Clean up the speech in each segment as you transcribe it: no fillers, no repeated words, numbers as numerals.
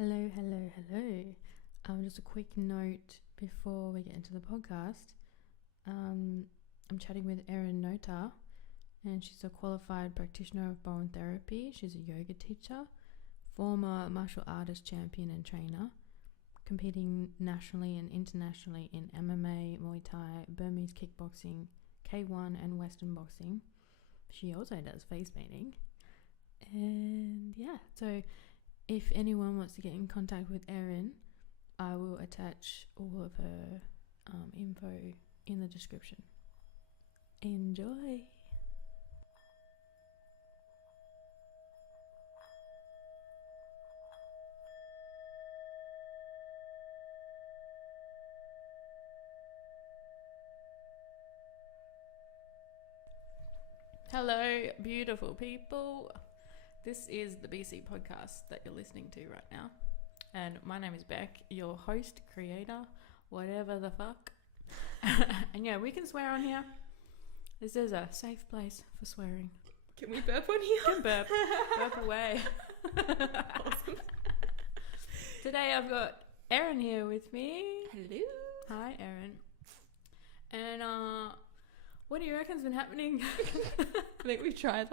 Hello. Just a quick note before we get into the podcast. I'm chatting with Erin Nota, and she's a qualified practitioner of Bowen therapy. She's a yoga teacher, former martial artist champion and trainer, competing nationally and internationally in MMA, Muay Thai, Burmese kickboxing, K1 and Western boxing. She also does face painting. And yeah, so if anyone wants to get in contact with Erin, I will attach all of her info in the description. Enjoy! Hello, beautiful people. This is the BC podcast that you're listening to right now. And my name is Beck, your host, creator, whatever the fuck. And yeah, we can swear on here. This is a safe place for swearing. Can we burp on here? Can burp. Burp away. Awesome. Today I've got Erin here with me. Hello. Hi, Erin. And what do you reckon's been happening? I think we've tried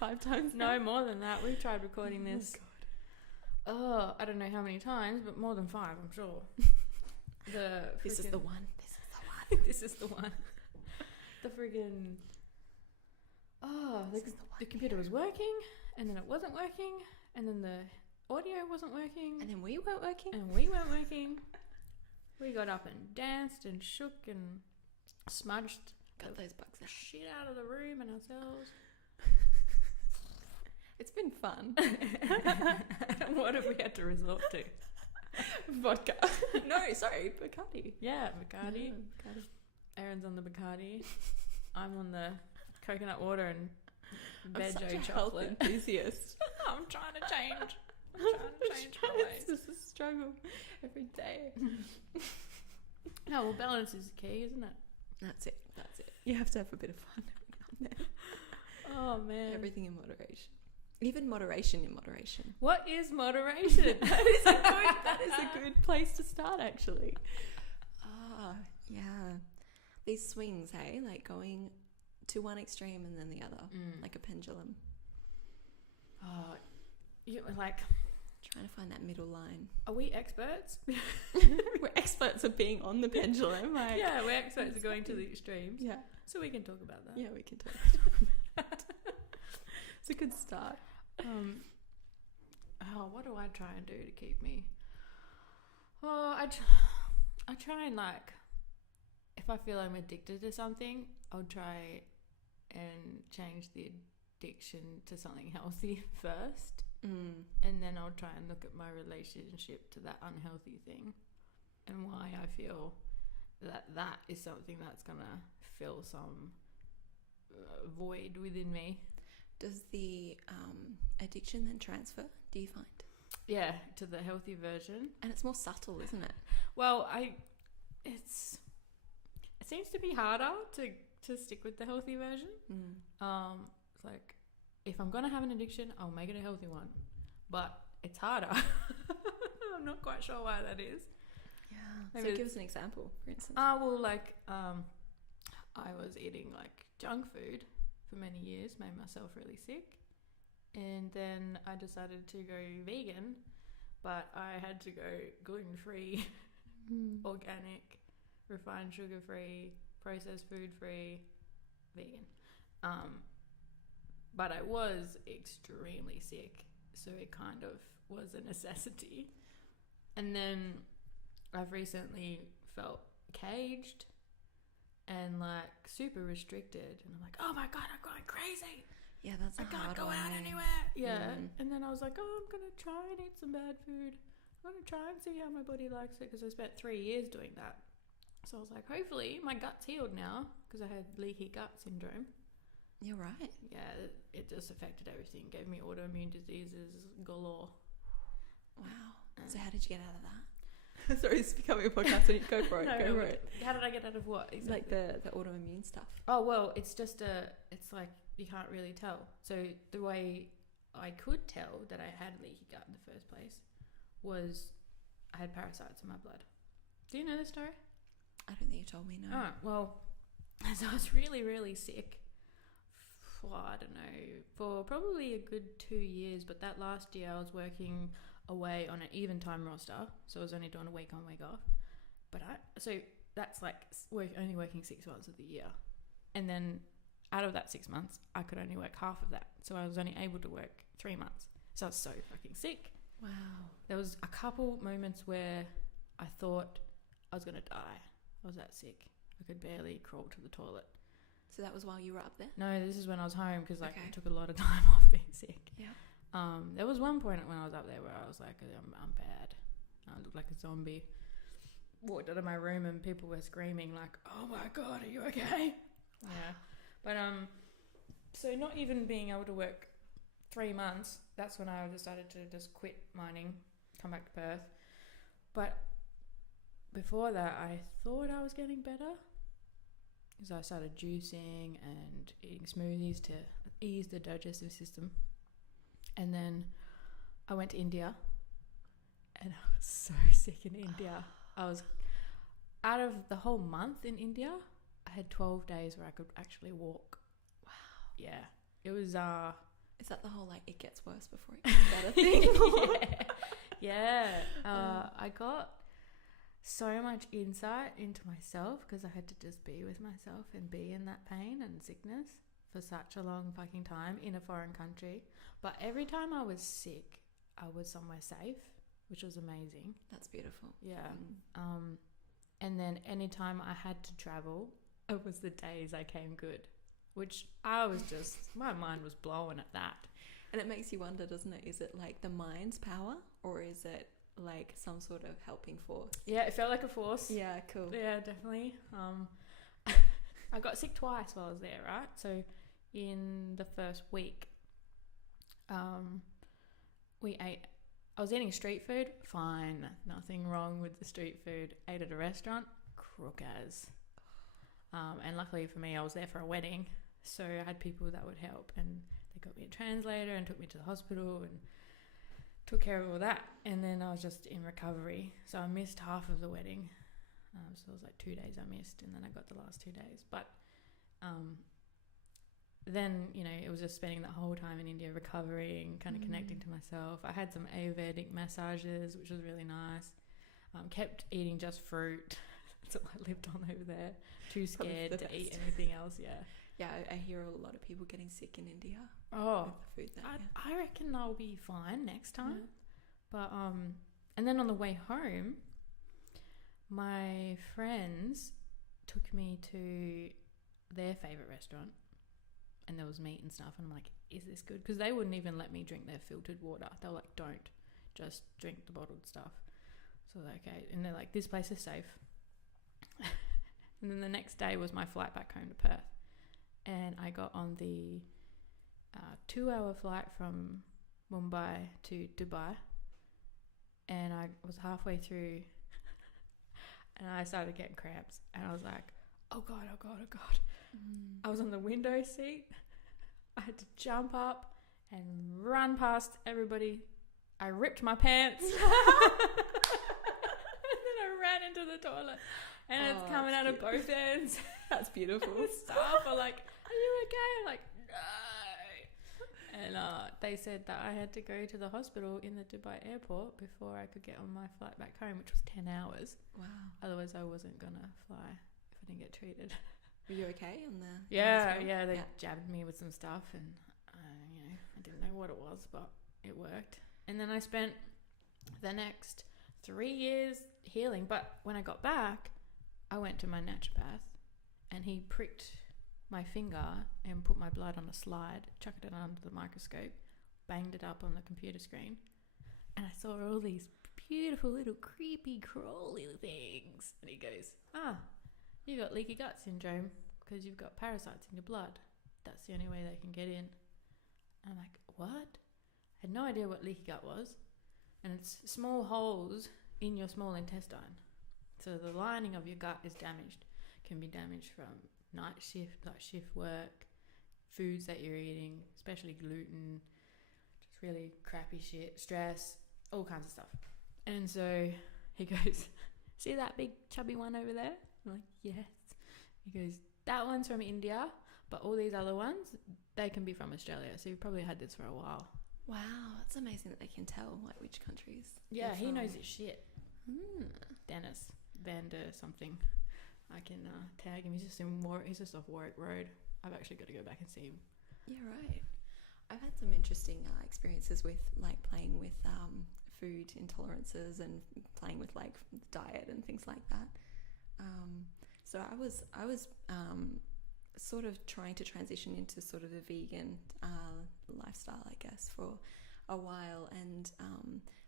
5 times now? No, more than that. We've tried recording this. Oh, I don't know how many times, but more than 5, I'm sure. This is the one. This is the one. The friggin'... Oh, the computer was working, and then it wasn't working, and then the audio wasn't working. And then we weren't working. We got up and danced and shook and smudged. Got those bugs out. Shit out of the room and ourselves. It's been fun. What have we had to resort to? Vodka. No, sorry, Bacardi. Yeah, Bacardi. Yeah, Bacardi. Erin's on the Bacardi. I'm on the coconut water and I'm such a veggie health chocolate. enthusiast. I'm trying to change. My ways. This is a struggle every day. No, well, balance is the key, isn't it? That's it. You have to have a bit of fun every now and then. Oh, man. Everything in moderation. Even moderation in moderation. What is moderation? That is a good place to start, actually. Yeah. These swings, hey? Like going to one extreme and then the other. Like a pendulum. Oh, you like... Trying to find that middle line. Are we experts? We're experts at being on the pendulum. Yeah, we're experts at going to the extremes. Yeah. So we can talk about that. Yeah, we can totally talk about that. It's a good start. What do I try and do to keep me? Oh, I try and if I feel I'm addicted to something, I'll try and change the addiction to something healthy first. And then I'll try and look at my relationship to that unhealthy thing and why I feel that is something that's going to fill some void within me. Does the addiction then transfer, do you find? Yeah, to the healthy version. And it's more subtle, isn't it? Well, it seems to be harder to stick with the healthy version. It's like, if I'm going to have an addiction, I'll make it a healthy one. But it's harder. I'm not quite sure why that is. Yeah. So give us an example, for instance. I was eating junk food for many years, made myself really sick. And then I decided to go vegan, but I had to go gluten-free, organic, refined sugar-free, processed food-free, vegan. But I was extremely sick, so it kind of was a necessity. And then I've recently felt caged and super restricted, and I'm like, oh my god, I'm going crazy. Yeah, that's a hard one. I can't go out anywhere. Yeah. And then I was like, oh, I'm gonna try and eat some bad food. I'm gonna try and see how my body likes it, because I spent 3 years doing that. So I was like, hopefully my gut's healed now, because I had leaky gut syndrome. You're right. Yeah, it just affected everything. Gave me autoimmune diseases galore. Wow. So how did you get out of that? Sorry, it's becoming a podcast, so go for it. Go for it. How did I get out of what? Exactly? Like the autoimmune stuff. Oh, well, it's just it's like you can't really tell. So the way I could tell that I had leaky gut in the first place was I had parasites in my blood. Do you know this story? I don't think you told me, no. Oh, well, so I was really, really sick for, I don't know, for probably a good 2 years. But that last year I was working away on an even time roster. So I was only doing a week on, week off. So that's like only working 6 months of the year. And then out of that 6 months, I could only work half of that. So I was only able to work 3 months. So I was so fucking sick. Wow. There was a couple moments where I thought I was going to die. I was that sick. I could barely crawl to the toilet. So that was while you were up there? No, this is when I was home because Okay. it took a lot of time off being sick. Yeah. There was one point when I was up there where I was like, I'm bad. I looked like a zombie. Walked out of my room and people were screaming like, "Oh my God, are you okay?" Yeah. But so not even being able to work 3 months, that's when I decided to just quit mining, come back to Perth. But before that, I thought I was getting better. So I started juicing and eating smoothies to ease the digestive system. And then I went to India and I was so sick in India. I was, out of the whole month in India, I had 12 days where I could actually walk. Wow. Yeah. It was, Is that the whole like it gets worse before it gets better thing? Yeah. I got so much insight into myself because I had to just be with myself and be in that pain and sickness for such a long fucking time in a foreign country. But every time I was sick, I was somewhere safe, which was amazing. That's beautiful. Yeah. And then anytime I had to travel, it was the days I came good, which I was just, my mind was blowing at that. And it makes you wonder, doesn't it? Is it like the mind's power or is it like some sort of helping force? Yeah, it felt like a force. Yeah, cool. Yeah, definitely. I got sick twice while I was there, right? So in the first week, I was eating street food, fine, nothing wrong with the street food. Ate at a restaurant, crook as. And luckily for me, I was there for a wedding, so I had people that would help, and they got me a translator and took me to the hospital and took care of all that. And then I was just in recovery, so I missed half of the wedding. So it was like 2 days I missed, and then I got the last 2 days. But then, it was just spending the whole time in India recovering, kind of connecting to myself. I had some Ayurvedic massages, which was really nice. Kept eating just fruit. That's all I lived on over there. Too scared to eat anything else, yeah. Yeah, I hear a lot of people getting sick in India. Oh, with the food there, I reckon I'll be fine next time. Yeah. But, and then on the way home, my friends took me to their favourite restaurant. And there was meat and stuff, and I'm like, is this good? Because they wouldn't even let me drink their filtered water. They were like, don't, just drink the bottled stuff. So I was like, okay. And they're like, this place is safe. And then the next day was my flight back home to Perth, and I got on the 2-hour flight from Mumbai to Dubai, and I was halfway through and I started getting cramps, and I was like, oh God, oh God, oh God. I was on the window seat. I had to jump up and run past everybody. I ripped my pants. And then I ran into the toilet. And it's coming out of both ends. That's beautiful. Staff are like, are you okay? I'm like, no. And they said that I had to go to the hospital in the Dubai airport before I could get on my flight back home, which was 10 hours. Wow. Otherwise I wasn't going to fly if I didn't get treated. Were you okay on the? Yeah, they jabbed me with some stuff, and I didn't know what it was, but it worked. And then I spent the next 3 years healing. But when I got back, I went to my naturopath, and he pricked my finger and put my blood on a slide, chucked it under the microscope, banged it up on the computer screen, and I saw all these beautiful little creepy crawly things. And he goes, you got leaky gut syndrome because you've got parasites in your blood. That's the only way they can get in. And I'm like, what? I had no idea what leaky gut was. And it's small holes in your small intestine. So the lining of your gut is damaged. Can be damaged from night shift work, foods that you're eating, especially gluten, just really crappy shit, stress, all kinds of stuff. And so he goes, see that big chubby one over there? I'm like, yes. He goes, that one's from India, but all these other ones, they can be from Australia. So you've probably had this for a while. Wow, that's amazing that they can tell like which countries. Yeah, he knows his shit. Dennis, Vander something. I can tag him. He's just off Warwick Rd. I've actually got to go back and see him. Yeah, right. I've had some interesting experiences with like playing with food intolerances and playing with like diet and things like that. So I was sort of trying to transition into sort of a vegan lifestyle, I guess, for a while. And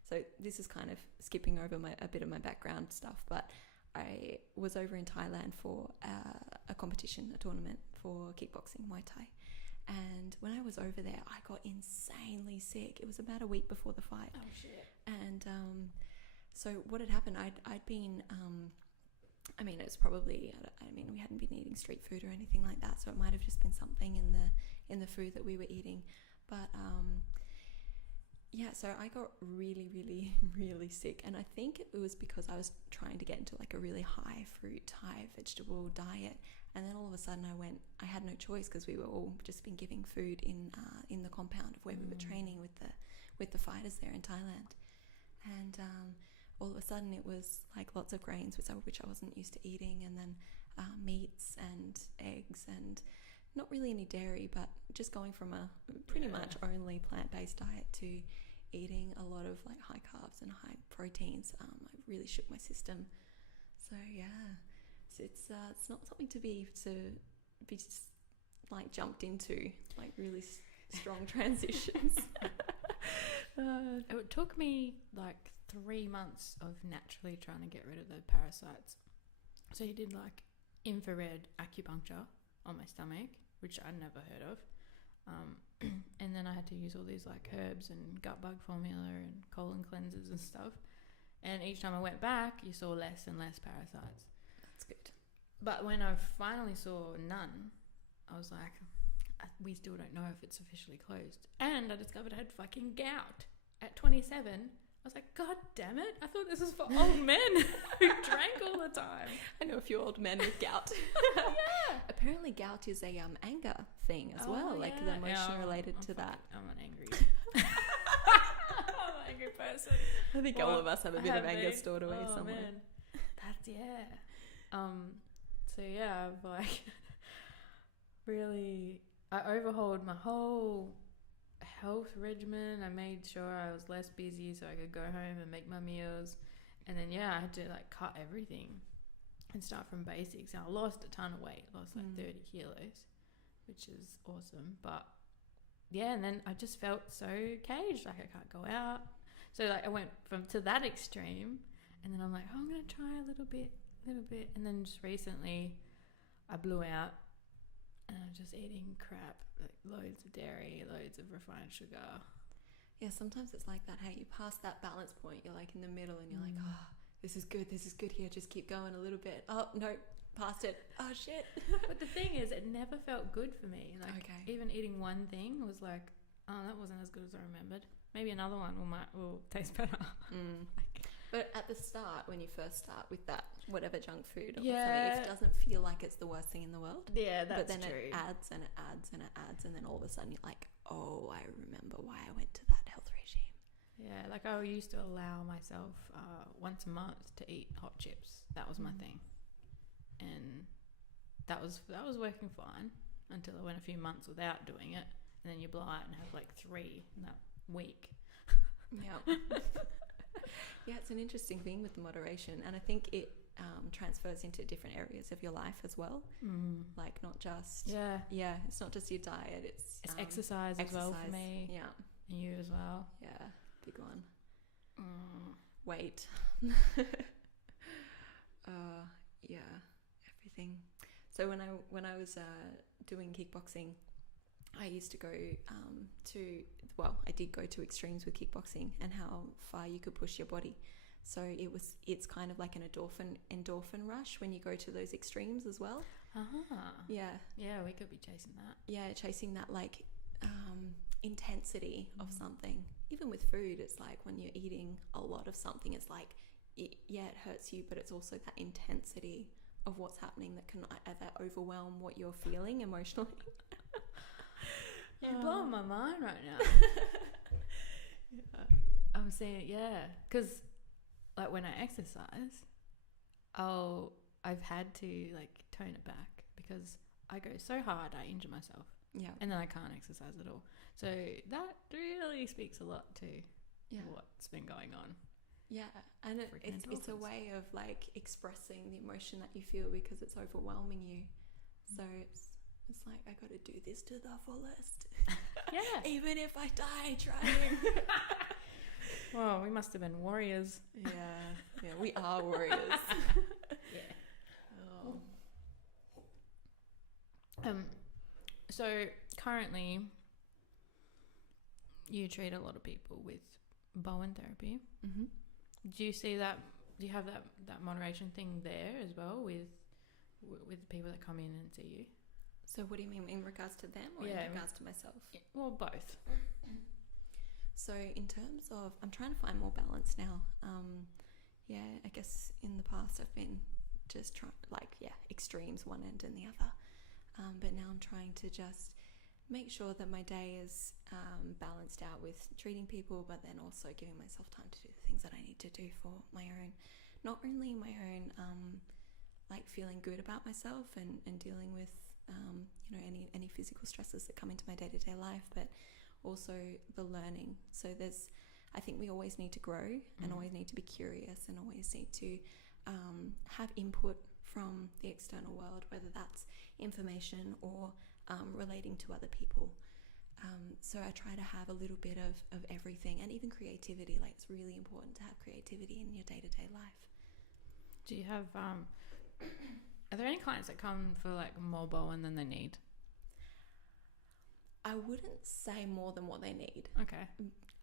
so this is kind of skipping over a bit of my background stuff, but I was over in Thailand for a competition, a tournament for kickboxing, Muay Thai. And when I was over there, I got insanely sick. It was about a week before the fight. Oh, shit. And so what had happened, I'd been... I mean, it's probably, we hadn't been eating street food or anything like that, so it might have just been something in the food that we were eating. But so I got really, really, really sick, and I think it was because I was trying to get into like a really high fruit, high vegetable diet, and then all of a sudden I had no choice because we were all just been giving food in the compound of where we were training with the fighters there in Thailand, and all of a sudden it was like lots of grains, which I wasn't used to eating, and then meats and eggs and not really any dairy, but just going from a pretty much only plant-based diet to eating a lot of like high carbs and high proteins. I really shook my system. So yeah, so it's not something to be just like jumped into, like really strong transitions. It took me like 3 months of naturally trying to get rid of the parasites. So he did like infrared acupuncture on my stomach, which I'd never heard of. And then I had to use all these like herbs and gut bug formula and colon cleansers and stuff. And each time I went back, you saw less and less parasites. That's good. But when I finally saw none, I was like, we still don't know if it's officially closed. And I discovered I had fucking gout at 27. I was like, God damn it. I thought this was for old men who drank all the time. I know a few old men with gout. Yeah. Apparently gout is a anger thing as well, like the emotion related to that. I'm an angry I'm an angry person. I think all of us have a bit of anger stored away somewhere. Man. That's, So yeah, I've like really, I overhauled my whole health regimen. I made sure I was less busy so I could go home and make my meals, and then I had to like cut everything and start from basics. And I lost a ton of weight, lost like 30 kilos, which is awesome. But and then I just felt so caged, like I can't go out. So like I went to that extreme, and then I'm like, I'm gonna try a little bit, and then just recently I blew out. And I'm just eating crap, like loads of dairy, loads of refined sugar. Yeah, sometimes it's like that. How you pass that balance point, you're like in the middle, and you're like, oh, this is good here. Just keep going a little bit. Oh no, past it. Oh shit. But the thing is, it never felt good for me. Like even eating one thing was like, oh, that wasn't as good as I remembered. Maybe another one will taste better. But at the start, when you first start with that whatever junk food or something, it doesn't feel like it's the worst thing in the world. Yeah, that's true. But then it adds and it adds and it adds, and then all of a sudden you're like, oh, I remember why I went to that health regime. Yeah, like I used to allow myself once a month to eat hot chips. That was my thing, and that was working fine until I went a few months without doing it, and then you blow out and have like 3 in that week. Yeah. Yeah, it's an interesting thing with the moderation, and I think it transfers into different areas of your life as well. Like not just it's not just your diet, it's exercise as well for me. Yeah, and you as well. Yeah, big one. Weight. Everything. So when I was doing kickboxing, I used to go I did go to extremes with kickboxing and how far you could push your body. So it's kind of like an endorphin rush when you go to those extremes as well. Yeah, we could be chasing that. Yeah, chasing that, like intensity of something. Even with food, it's like when you're eating a lot of something, it's like, it hurts you, but it's also that intensity of what's happening that can either overwhelm what you're feeling emotionally. You're blowing my mind right now. I'm saying, because like when I exercise, I've had to like tone it back because I go so hard I injure myself. Yeah. And then I can't exercise at all. So that really speaks a lot to what's been going on. Yeah, and it's a way of like expressing the emotion that you feel because it's overwhelming you. So it's like, I got to do this to the fullest. Yeah. Even if I die trying. Well, we must have been warriors. Yeah, we are warriors. So currently you treat a lot of people with Bowen therapy. Mm-hmm. Do you see that? Do you have that moderation thing there as well with people that come in and see you? So what do you mean in regards to them or in regards to myself? Well, both. So in terms of, I'm trying to find more balance now. I guess in the past I've been just trying, extremes, one end and the other. But now I'm trying to just make sure that my day is balanced out with treating people, but then also giving myself time to do the things that I need to do for my own, not only my own, feeling good about myself and dealing with, any physical stresses that come into my day-to-day life, but also the learning. So I think we always need to grow and always need to be curious and always need to have input from the external world, whether that's information or relating to other people. So I try to have a little bit of everything, and even creativity. Like, it's really important to have creativity in your day-to-day life. Do you have are there any clients that come for like more Bowen than they need? I wouldn't say more than what they need. Okay.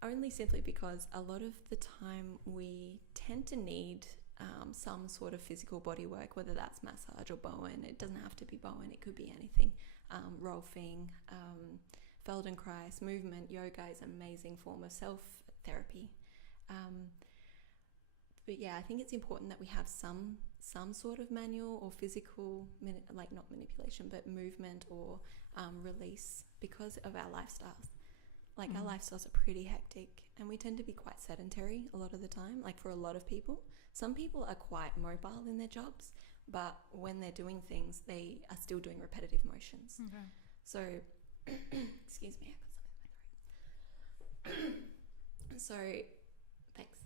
Only simply because a lot of the time we tend to need some sort of physical body work, whether that's massage or Bowen. It doesn't have to be Bowen, it could be anything. Rolfing, Feldenkrais, movement, yoga is an amazing form of self-therapy. But yeah, I think it's important that we have some sort of manual or physical, not manipulation, but movement or release because of our lifestyles. Like, our lifestyles are pretty hectic and we tend to be quite sedentary a lot of the time, like for a lot of people. Some people are quite mobile in their jobs, but when they're doing things, they are still doing repetitive motions. Okay. So, excuse me, I got something in my throat. So, thanks.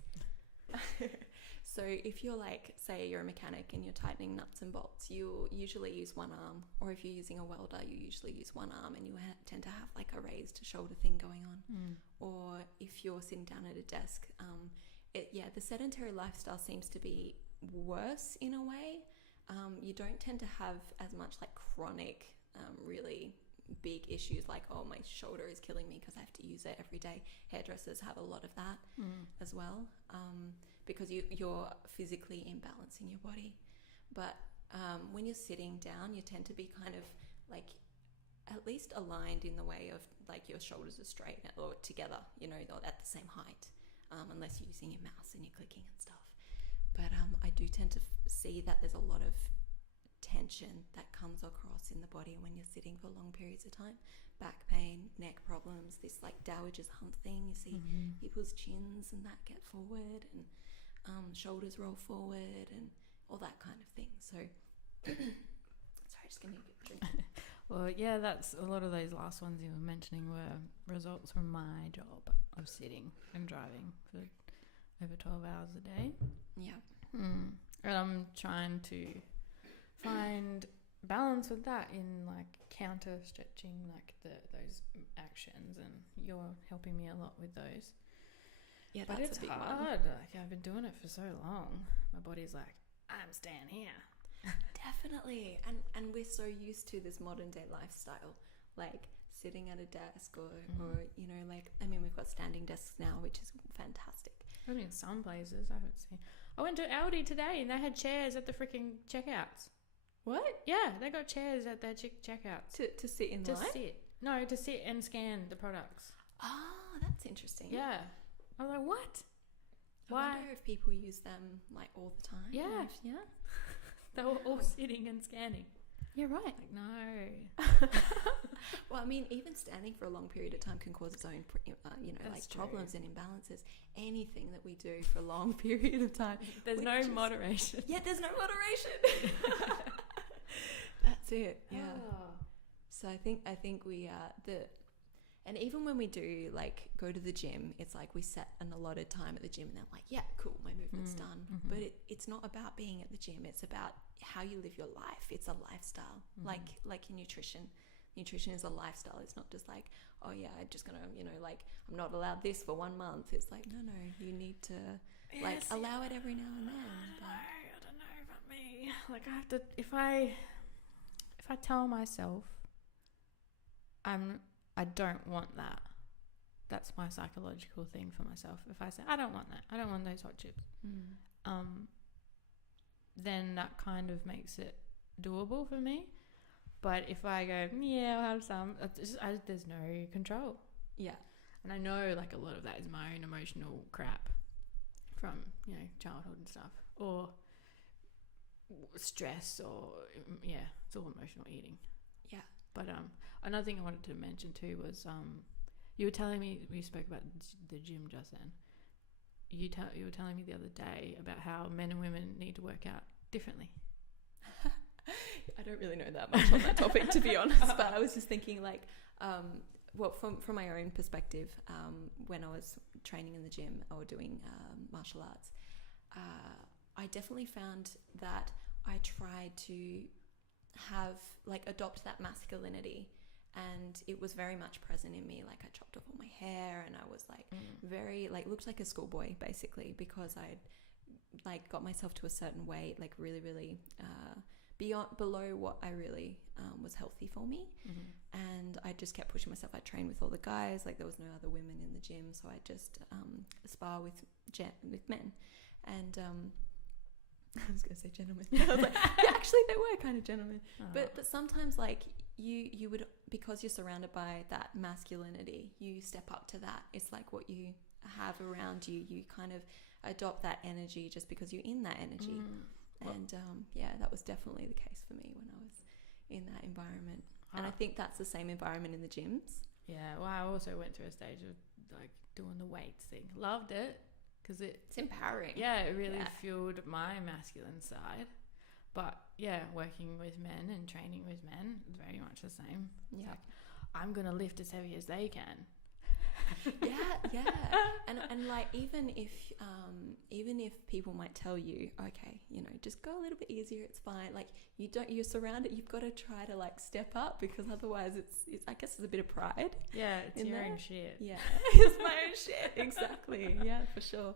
So if you're say you're a mechanic and you're tightening nuts and bolts, you'll usually use one arm, or if you're using a welder, you usually use one arm and you tend to have a raised shoulder thing going on. Or if you're sitting down at a desk, the sedentary lifestyle seems to be worse in a way. You don't tend to have as much chronic, really big issues like, oh, my shoulder is killing me because I have to use it every day. Hairdressers have a lot of that as well, because you're physically imbalancing your body. But when you're sitting down, you tend to be kind of at least aligned in the way of your shoulders are straight or together, or at the same height, unless you're using your mouse and you're clicking and stuff. But I do tend to see that there's a lot of tension that comes across in the body when you're sitting for long periods of time. Back pain, neck problems, this dowager's hump thing. You see people's chins and that get forward, and shoulders roll forward, and all that kind of thing. So, sorry, just give me a bit of drink. Well, yeah, that's a lot of those last ones you were mentioning were results from my job of sitting and driving for over 12 hours a day. Yeah. And I'm trying to find balance with that in counter stretching, those actions, and you're helping me a lot with those. Yeah, but it's hard. I've been doing it for so long. My body's I'm staying here. Definitely. And we're so used to this modern day lifestyle, sitting at a desk or we've got standing desks now, which is fantastic. I mean, some places I haven't seen. I went to Aldi today and they had chairs at the freaking checkouts. What? Yeah, they got chairs at their checkouts. To sit in line? To sit. No, to sit and scan the products. Oh, that's interesting. Yeah. I was like, what? I Why? wonder if people use them like all the time. Yeah. Yeah. They were all sitting and scanning. Yeah, right. Like, no. Well, I mean, even standing for a long period of time can cause its own, That's like true. problems and imbalances. Anything that we do for a long period of time. There's no moderation. Yeah, there's no moderation. That's it. Yeah. Oh. So I think we and even when we do like go to the gym, it's like we set an allotted time at the gym and then like, yeah, cool, my movement's done. Mm-hmm. But it's not about being at the gym. It's about how you live your life. It's a lifestyle. Mm-hmm. Like your nutrition. Nutrition is a lifestyle. It's not just like, oh yeah, I'm just gonna, like I'm not allowed this for 1 month. It's like, no, you need to like allow it every now and then. I don't know about me. Like I have to, if I tell myself I don't want that, that's my psychological thing for myself. If I say I don't want that, I don't want those hot chips, then that kind of makes it doable for me. But if I go, yeah, I'll have some, there's no control. Yeah. And I know like a lot of that is my own emotional crap from, childhood and stuff, or stress, or it's all emotional eating. Yeah. But another thing I wanted to mention too was you were telling me, we spoke about the gym just then. You were telling me the other day about how men and women need to work out differently. I don't really know that much on that topic, to be honest, but I was just thinking like, from my own perspective, when I was training in the gym or doing martial arts, I definitely found that I tried to adopt that masculinity, and it was very much present in me. Like I chopped off all my hair and I was like very looked like a schoolboy basically, because I'd like got myself to a certain weight, like really, really below what I really was healthy for me. And I just kept pushing myself. I trained with all the guys, like there was no other women in the gym, so I just spar with men. And I was going to say gentlemen. I was like, yeah, actually they were kind of gentlemen. But sometimes like you would, because you're surrounded by that masculinity, you step up to that. It's like what you have around you. You kind of adopt that energy just because you're in that energy. And that was definitely the case for me when I was in that environment. And I think that's the same environment in the gyms. Yeah, well, I also went through a stage of like doing the weights thing. Loved it because it's empowering. Yeah, it really fueled my masculine side. But yeah, working with men and training with men is very much the same. Yeah, like, I'm gonna lift as heavy as they can. yeah. And like even if people might tell you, okay, just go a little bit easier, it's fine. Like you're surrounded, you've got to try to like step up, because otherwise it's I guess it's a bit of pride. Yeah, it's your own shit. Yeah, it's my own shit. Exactly. Yeah, for sure.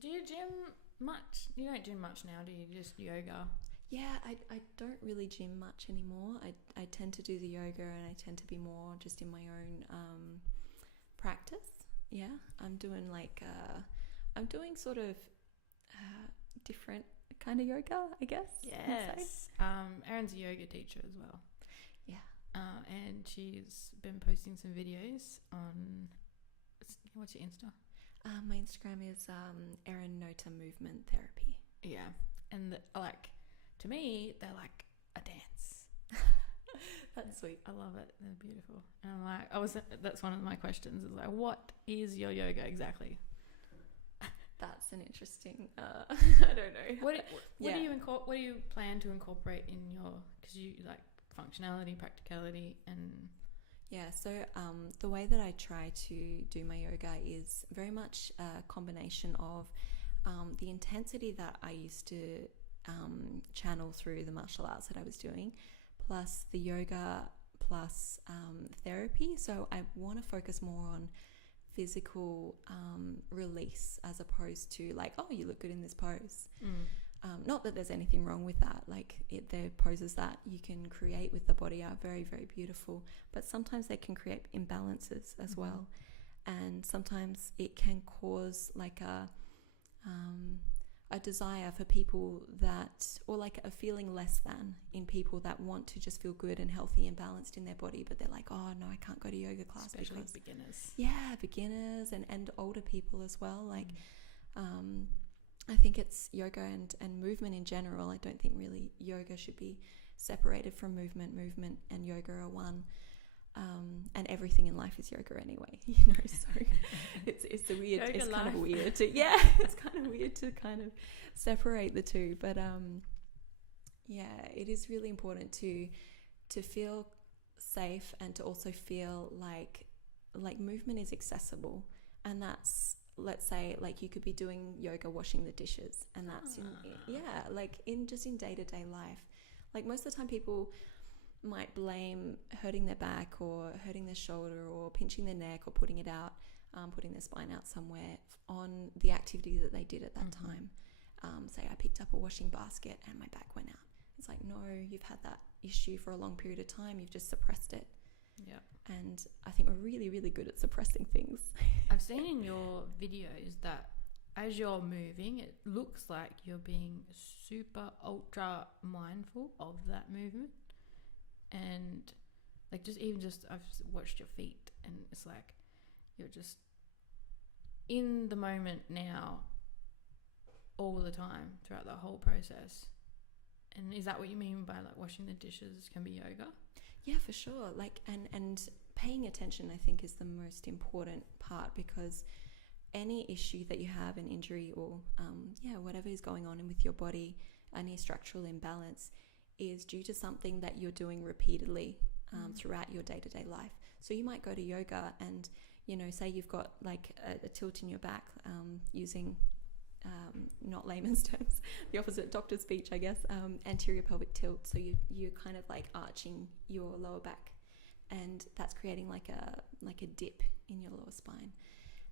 Do you gym much? You don't gym much now, do you? Just yoga? Yeah, I don't really gym much anymore. I tend to do the yoga, and I tend to be more just in my own practice. Yeah, I'm doing sort of different kind of yoga, I guess. Yes. Erin's a yoga teacher as well. Yeah. And she's been posting some videos on, what's your Insta? My Instagram is Erin Nota Movement Therapy. Yeah, and to me, they're like a dance. That's sweet. I love it. They're beautiful. And I'm like, that's one of my questions is like, what is your yoga exactly? That's an interesting, I don't know. What do you plan to incorporate in your, because you like functionality, practicality, and... Yeah, so the way that I try to do my yoga is very much a combination of the intensity that I used to channel through the martial arts that I was doing, plus the yoga, plus therapy. So I want to focus more on physical release, as opposed to like, oh, you look good in this pose. Not that there's anything wrong with that. Like the poses that you can create with the body are very, very beautiful, but sometimes they can create imbalances as well. And sometimes it can cause like a desire for people that, or like a feeling less than in people that want to just feel good and healthy and balanced in their body, but they're like, oh no, I can't go to yoga class. Especially because beginners. Yeah, beginners and older people as well. Like, I think it's yoga and movement in general. I don't think really yoga should be separated from movement. Movement and yoga are one. And everything in life is yoga anyway, so it's a weird, yoga it's life. kind of weird to, it's kind of weird to kind of separate the two, but it is really important to feel safe and to also feel like movement is accessible, and that's, let's say, like you could be doing yoga washing the dishes, and that's in day-to-day life. Like most of the time people might blame hurting their back or hurting their shoulder or pinching their neck or putting it out, putting their spine out somewhere on the activity that they did at that time. Say I picked up a washing basket and my back went out. It's like, no, you've had that issue for a long period of time. You've just suppressed it. Yeah. And I think we're really, really good at suppressing things. I've seen in your videos that as you're moving, it looks like you're being super ultra mindful of that movement. And like I've watched your feet, and it's like you're just in the moment now all the time throughout the whole process. And is that what you mean by like washing the dishes can be yoga? Yeah, for sure. Like, and paying attention, I think, is the most important part, because any issue that you have, an injury or whatever is going on with your body, any structural imbalance, is due to something that you're doing repeatedly throughout your day-to-day life. So you might go to yoga and, say you've got like a tilt in your back, using not layman's terms, the opposite, doctor speech, I guess, anterior pelvic tilt. So you're kind of like arching your lower back, and that's creating like a dip in your lower spine.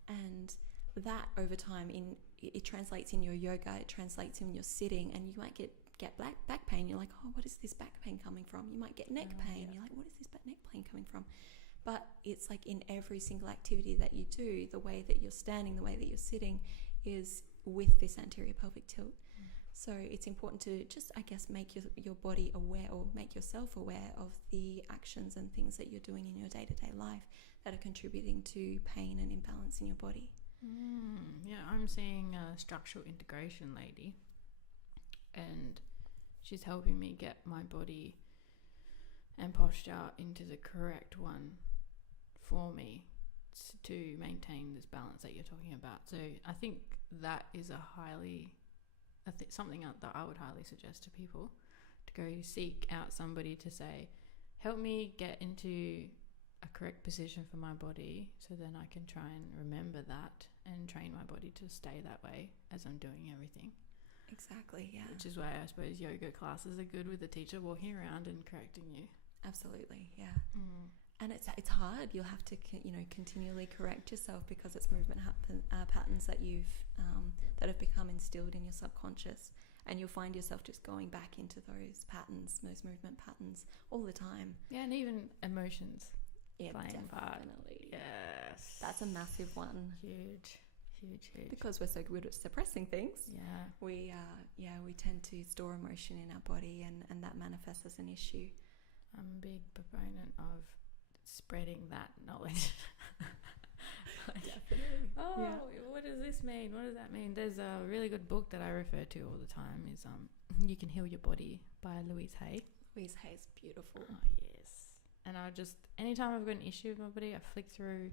And that over time it translates in your yoga, it translates in your sitting, and you might get back pain. You're like, oh, what is this back pain coming from? You might get neck pain. You're like, what is this neck pain coming from? But it's like in every single activity that you do, the way that you're standing, the way that you're sitting is with this anterior pelvic tilt. So it's important to just, I guess, make your body aware, or make yourself aware of the actions and things that you're doing in your day-to-day life that are contributing to pain and imbalance in your body. Yeah, I'm seeing a structural integration lady, and she's helping me get my body and posture into the correct one for me to maintain this balance that you're talking about. So I think that is something that I would highly suggest to people, to go seek out somebody to say, help me get into a correct position for my body, so then I can try and remember that and train my body to stay that way as I'm doing everything. Exactly, yeah. Which is why I suppose yoga classes are good, with the teacher walking around and correcting you. Absolutely, yeah. And it's hard. You'll have to continually correct yourself, because it's movement patterns that you've that have become instilled in your subconscious, and you'll find yourself just going back into those patterns, those movement patterns all the time. Yeah, and even emotions. Yeah, definitely. Yes, that's a massive one. Huge. Because we're so good at suppressing things. Yeah, we tend to store emotion in our body, and that manifests as an issue. I'm a big proponent of spreading that knowledge. Definitely. What does this mean? What does that mean? There's a really good book that I refer to all the time, is You Can Heal Your Body by Louise Hay. Louise Hay is beautiful. Oh yes. And anytime I've got an issue with my body, I flick through,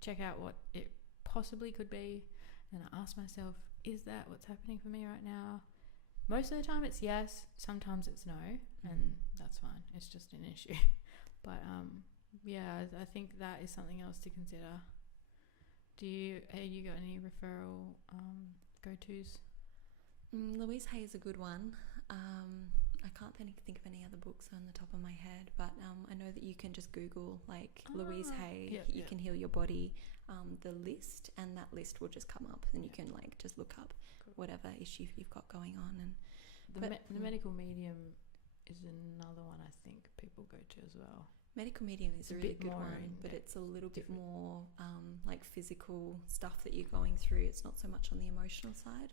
check out what it possibly could be, and I ask myself, is that what's happening for me right now? Most of the time it's yes, sometimes it's no, and that's fine. It's just an issue. But I think that is something else to consider. Have you got any referral go-tos? Louise Hay is a good one. I can't think of any other books on the top of my head, but I know that you can just Google Louise Hay, You Can Heal Your Body, the list, and that list will just come up, and you can just look up whatever issue you've got going on. And the medical medium is another one I think people go to as well. Medical medium is a really good one, but it's a little bit more physical stuff that you're going through. It's not so much on the emotional side.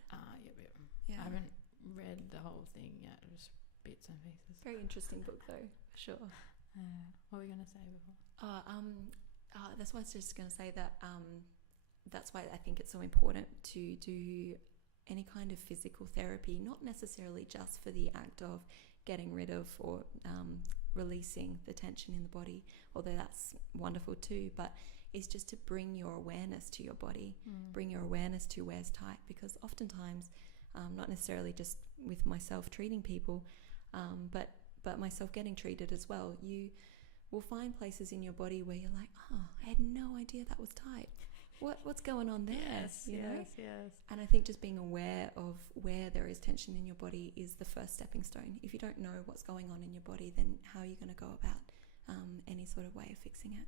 Yeah. I haven't read the whole thing yet, just bits and pieces. Very interesting book though, for sure. What were we going to say before? That's why I was just going to say that that's why I think it's so important to do any kind of physical therapy, not necessarily just for the act of getting rid of or releasing the tension in the body, although that's wonderful too, but it's just to bring your awareness to your body, bring your awareness to where's tight, because oftentimes, not necessarily just with myself treating people, but myself getting treated as well, you will find places in your body where you're like, I had no idea that was tight. What's going on there? Yes. And I think just being aware of where there is tension in your body is the first stepping stone. If you don't know what's going on in your body, then how are you going to go about any sort of way of fixing it?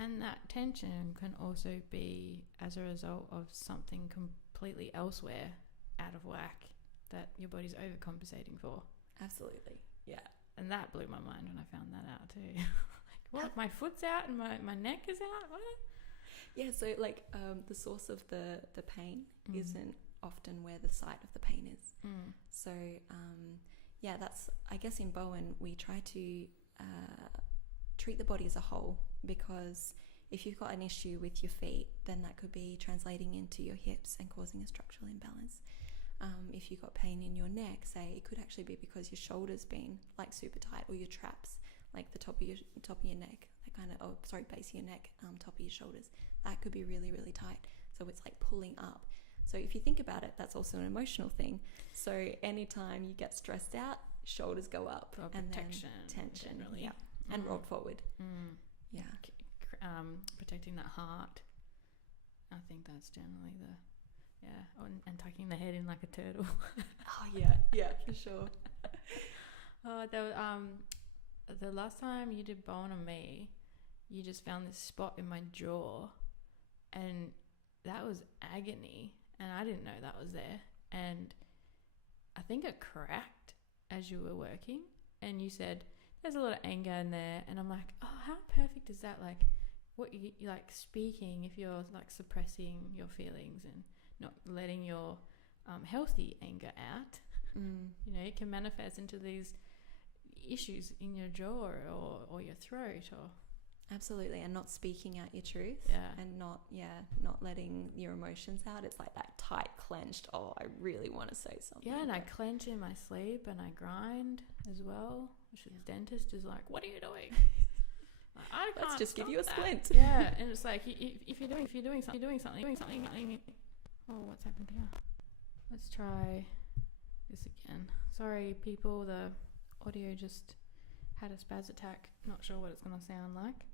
And that tension can also be as a result of something completely elsewhere out of whack that your body's overcompensating for. Absolutely. Yeah. And that blew my mind when I found that out too. Like, what? My foot's out and my neck is out? What? Yeah, so like the source of the pain isn't often where the site of the pain is. So that's, I guess in Bowen we try to treat the body as a whole, because if you've got an issue with your feet, then that could be translating into your hips and causing a structural imbalance. If you've got pain in your neck, say, it could actually be because your shoulder's been like super tight, or your traps, like the top of your neck, base of your neck, top of your shoulders, that could be really, really tight. So it's like pulling up. So if you think about it, that's also an emotional thing. So anytime you get stressed out, shoulders go up, and protection, then tension, generally. And roll forward. Yeah. Protecting that heart. I think that's generally and tucking the head in like a turtle. Oh yeah, for sure. The last time you did Bowen on me, you just found this spot in my jaw, and that was agony, and I didn't know that was there, and I think it cracked as you were working, and you said there's a lot of anger in there, and I'm like, oh, how perfect is that? Like, what you like speaking, if you're like suppressing your feelings and not letting your healthy anger out, it can manifest into these issues in your jaw or your throat, or absolutely. And not speaking out your truth, and not letting your emotions out. It's like that tight clenched, I really want to say something, and I clench in my sleep, and I grind as well, which the dentist is like, what are you doing? Like, I can't. Let's just give you a splint. And it's like, if you're doing something. Oh, what's happened here? Let's try this again. Sorry, people, the audio just had a spaz attack. Not sure what it's going to sound like.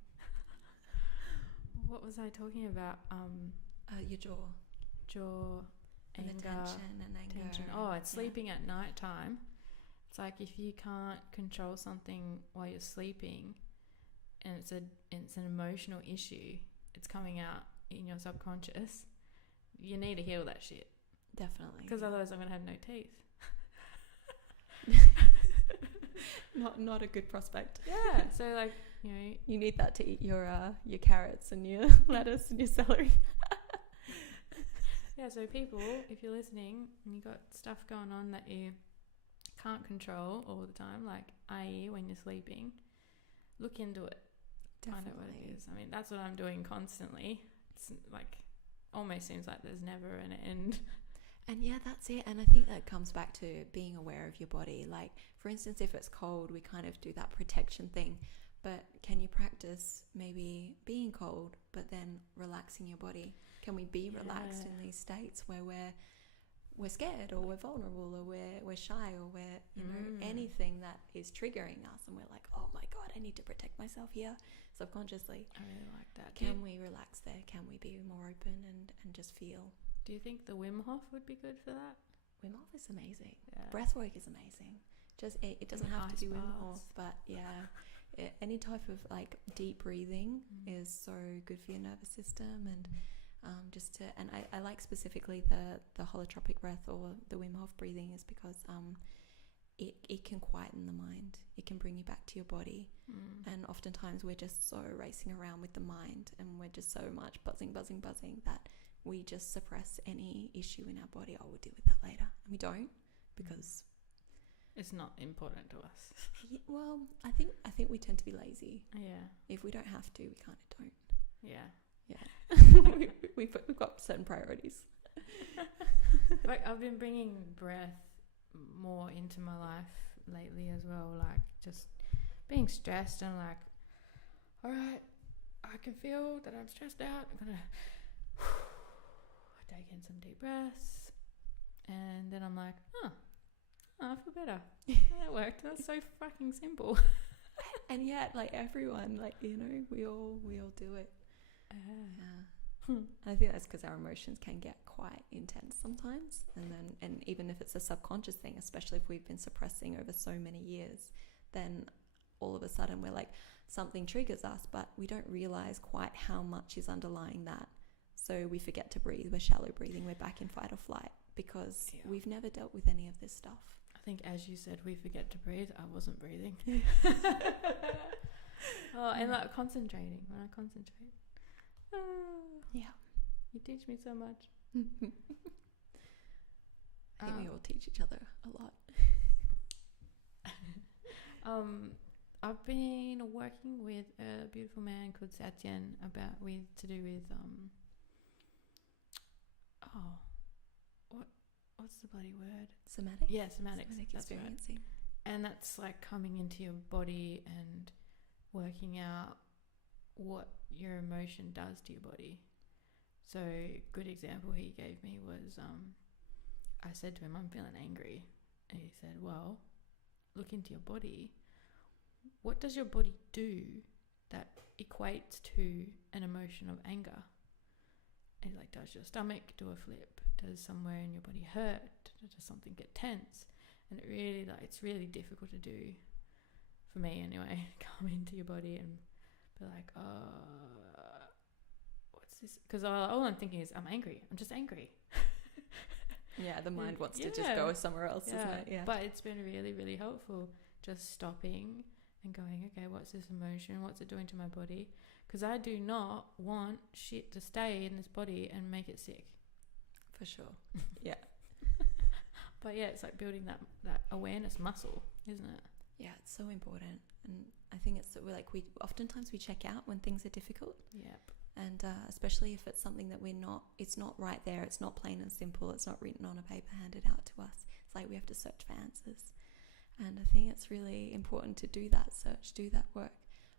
What was I talking about? Your jaw, anger, and the tension. Oh, it's sleeping at night time. It's like if you can't control something while you're sleeping, and it's an emotional issue, it's coming out in your subconscious, you need to heal that shit. Definitely. Because otherwise I'm going to have no teeth. Not a good prospect. Yeah. So like, you need that to eat your carrots and your lettuce and your celery. Yeah, so people, if you're listening and you got stuff going on that you can't control all the time, like i.e. when you're sleeping, look into it. Definitely. Find out what it is. I mean, that's what I'm doing constantly. It's like almost seems like there's never an end. And yeah, that's it. And I think that comes back to being aware of your body. Like, for instance, if it's cold, we kind of do that protection thing. But can you practice maybe being cold, but then relaxing your body? Can we be relaxed in these states where we're scared, or we're vulnerable, or we're shy, or we're anything that is triggering us, and we're like, oh my God, I need to protect myself here subconsciously. I really like that. Can we relax there? Can we be more open and just feel? Do you think the Wim Hof would be good for that? Wim Hof is amazing. Yeah. Breathwork is amazing. Just it doesn't have to be Wim Hof, but any type of like deep breathing is so good for your nervous system, and I like specifically the holotropic breath or the Wim Hof breathing is because it can quieten the mind. It can bring you back to your body. And oftentimes we're just so racing around with the mind, and we're just so much buzzing that we just suppress any issue in our body. We'll deal with that later. And we don't. because it's not important to us. well, I think we tend to be lazy. Yeah. If we don't have to, we kind of don't. Yeah. We've got certain priorities. Like I've been bringing breath more into my life lately as well, like just being stressed and like, all right, I can feel that I'm stressed out. I'm gonna take in some deep breaths, and then I'm like, I feel better. That worked. That's so fucking simple. And yet, like everyone, like we all do it. I think that's because our emotions can get quite intense sometimes, and even if it's a subconscious thing, especially if we've been suppressing over so many years, then all of a sudden we're like, something triggers us, but we don't realize quite how much is underlying that. So we forget to breathe. We're shallow breathing. We're back in fight or flight because we've never dealt with any of this stuff. I think, as you said, we forget to breathe. I wasn't breathing. And like concentrating. When I concentrate. Yeah. You teach me so much. I think we all teach each other a lot. I've been working with a beautiful man called Satyan to do with what's the bloody word? Somatic? Yeah, somatics. Somatic that's experiencing. Right. And that's like coming into your body and working out what your emotion does to your body. So good example he gave me was I said to him, I'm feeling angry. And he said, well, look into your body. What does your body do that equates to an emotion of anger? And he's like, does your stomach do a flip? Does somewhere in your body hurt? Does something get tense? And it's really difficult to do, for me anyway, come into your body and be like, what's this? Because all I'm thinking is, I'm angry. I'm just angry. Yeah, the mind wants to just go somewhere else, doesn't it? Yeah. But it's been really, really helpful just stopping and going, okay, what's this emotion? What's it doing to my body? Because I do not want shit to stay in this body and make it sick. For sure. Yeah. But yeah, it's like building that awareness muscle, isn't it? Yeah, it's so important. And I think it's that we oftentimes check out when things are difficult. Yep. And especially if it's something that it's not right there, it's not plain and simple, it's not written on a paper, handed out to us. It's like we have to search for answers. And I think it's really important to do that search, do that work.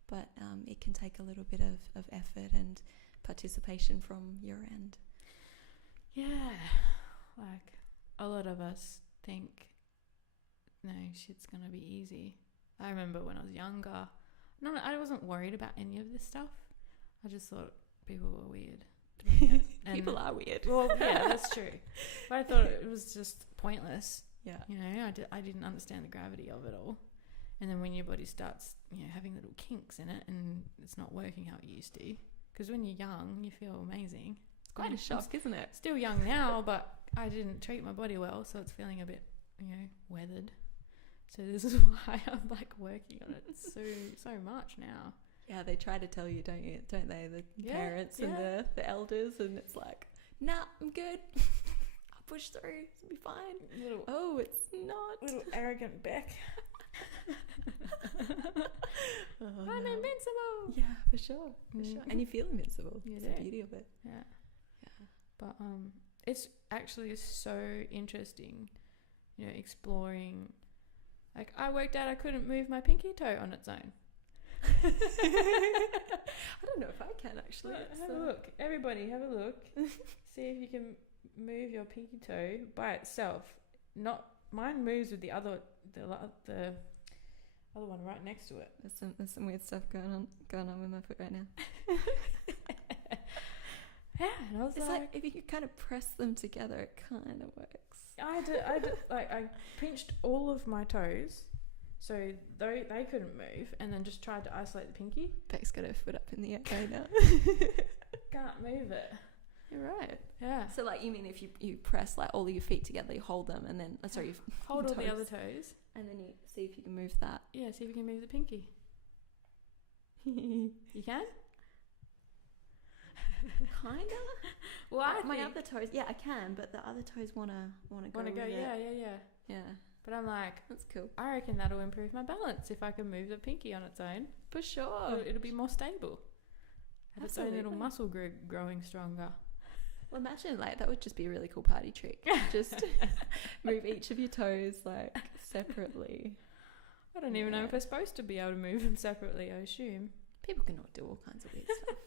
But it can take a little bit of effort and participation from your end. Yeah. Like, a lot of us think, no, shit's going to be easy. I remember when I was younger, I wasn't worried about any of this stuff. I just thought people were weird. People are weird. Well, yeah, that's true. But I thought it was just pointless. Yeah. I didn't understand the gravity of it all. And then when your body starts, having little kinks in it and it's not working how it used to. Because when you're young, you feel amazing. It's quite a shock, isn't it? Still young now, but I didn't treat my body well, so it's feeling a bit, weathered. So this is why I'm like working on it so much now. Yeah, they try to tell you, don't they? The parents and the elders, and it's like, nah, I'm good. I'll push through. It'll be fine. It's not. Little arrogant Beck. I'm invincible. Yeah, for sure. And you feel invincible. It's the beauty of it. Yeah. But it's actually so interesting, exploring. Like, I worked out I couldn't move my pinky toe on its own. I don't know if I can actually. Have a look. Everybody, have a look. See if you can move your pinky toe by itself. Not mine moves with the other one right next to it. There's some weird stuff going on with my foot right now. Yeah, and I was it's like if you kind of press them together, it kind of works. I did I pinched all of my toes, so they couldn't move, and then just tried to isolate the pinky. Beck's got her foot up in the air right now. Can't move it. You're right. Yeah. So like, you mean if you press like all of your feet together, you hold them, and then you hold all the other toes, and then you see if you can move that. Yeah, see if you can move the pinky. You can? Kinda. Well, my other toes, I can, but the other toes wanna go. Yeah. Yeah. But I'm like, That's cool. I reckon that'll improve my balance if I can move the pinky on its own. For sure. It'll be more stable. Have its own little Absolutely. muscle growing stronger. Well, imagine, like, that would just be a really cool party trick. Just move each of your toes, like, separately. I don't even know if we're supposed to be able to move them separately, I assume. People can do all kinds of weird stuff.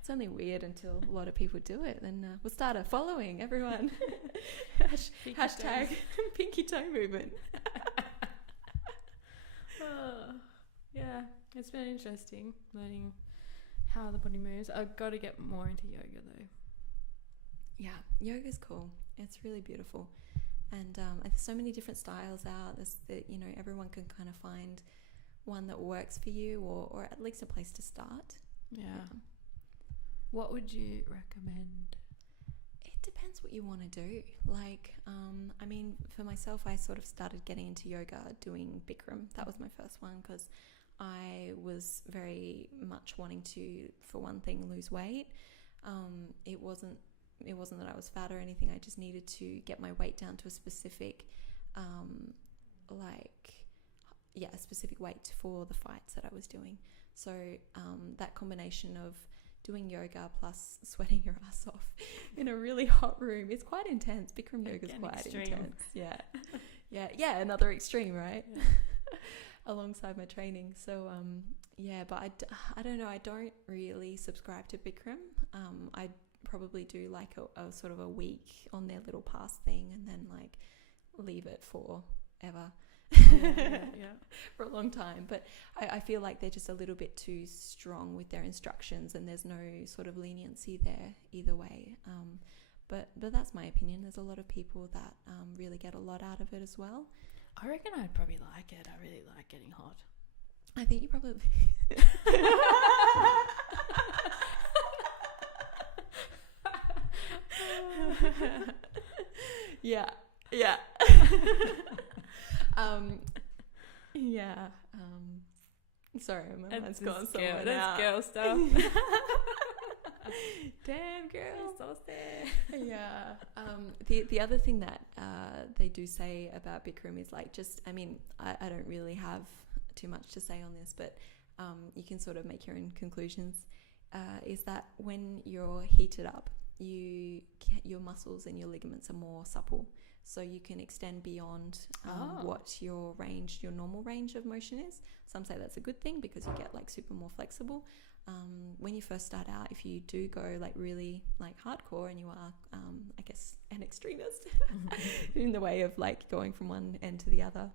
It's only weird until a lot of people do it. Then we'll start a following, everyone. Hashtag pinky toe movement. Yeah, it's been interesting learning how the body moves. I've got to get more into yoga though. Yeah, yoga's cool. It's really beautiful. And there's so many different styles out. Everyone can kind of find one that works for you, or at least a place to start. Yeah. What would you recommend? It depends what you want to do. Like, for myself, I sort of started getting into yoga doing Bikram. That was my first one because I was very much wanting to, for one thing, lose weight. It wasn't that I was fat or anything. I just needed to get my weight down to a specific, a specific weight for the fights that I was doing. So that combination of doing yoga plus sweating your ass off in a really hot room is quite intense. Bikram yoga is quite intense. Yeah. Another extreme, right? Yeah. Alongside my training. So but I don't know. I don't really subscribe to Bikram. I probably do like a sort of a week on their little pass thing and then like leave it forever. Yeah. For a long time. But I feel like they're just a little bit too strong with their instructions and there's no sort of leniency there either way. But that's my opinion. There's a lot of people that really get a lot out of it as well. I reckon I'd probably like it. I really like getting hot. I think you probably... Yeah. Sorry, my mind's gone somewhere now. That's girl stuff. Damn, girl. So sad. Yeah. The other thing that they do say about Bikram is like I don't really have too much to say on this, but you can sort of make your own conclusions. Is that when you're heated up, your muscles and your ligaments are more supple, so you can extend beyond what your normal range of motion is. Some say that's a good thing because you get like super more flexible. When you first start out, if you do go like really like hardcore and you are I guess an extremist in the way of like going from one end to the other,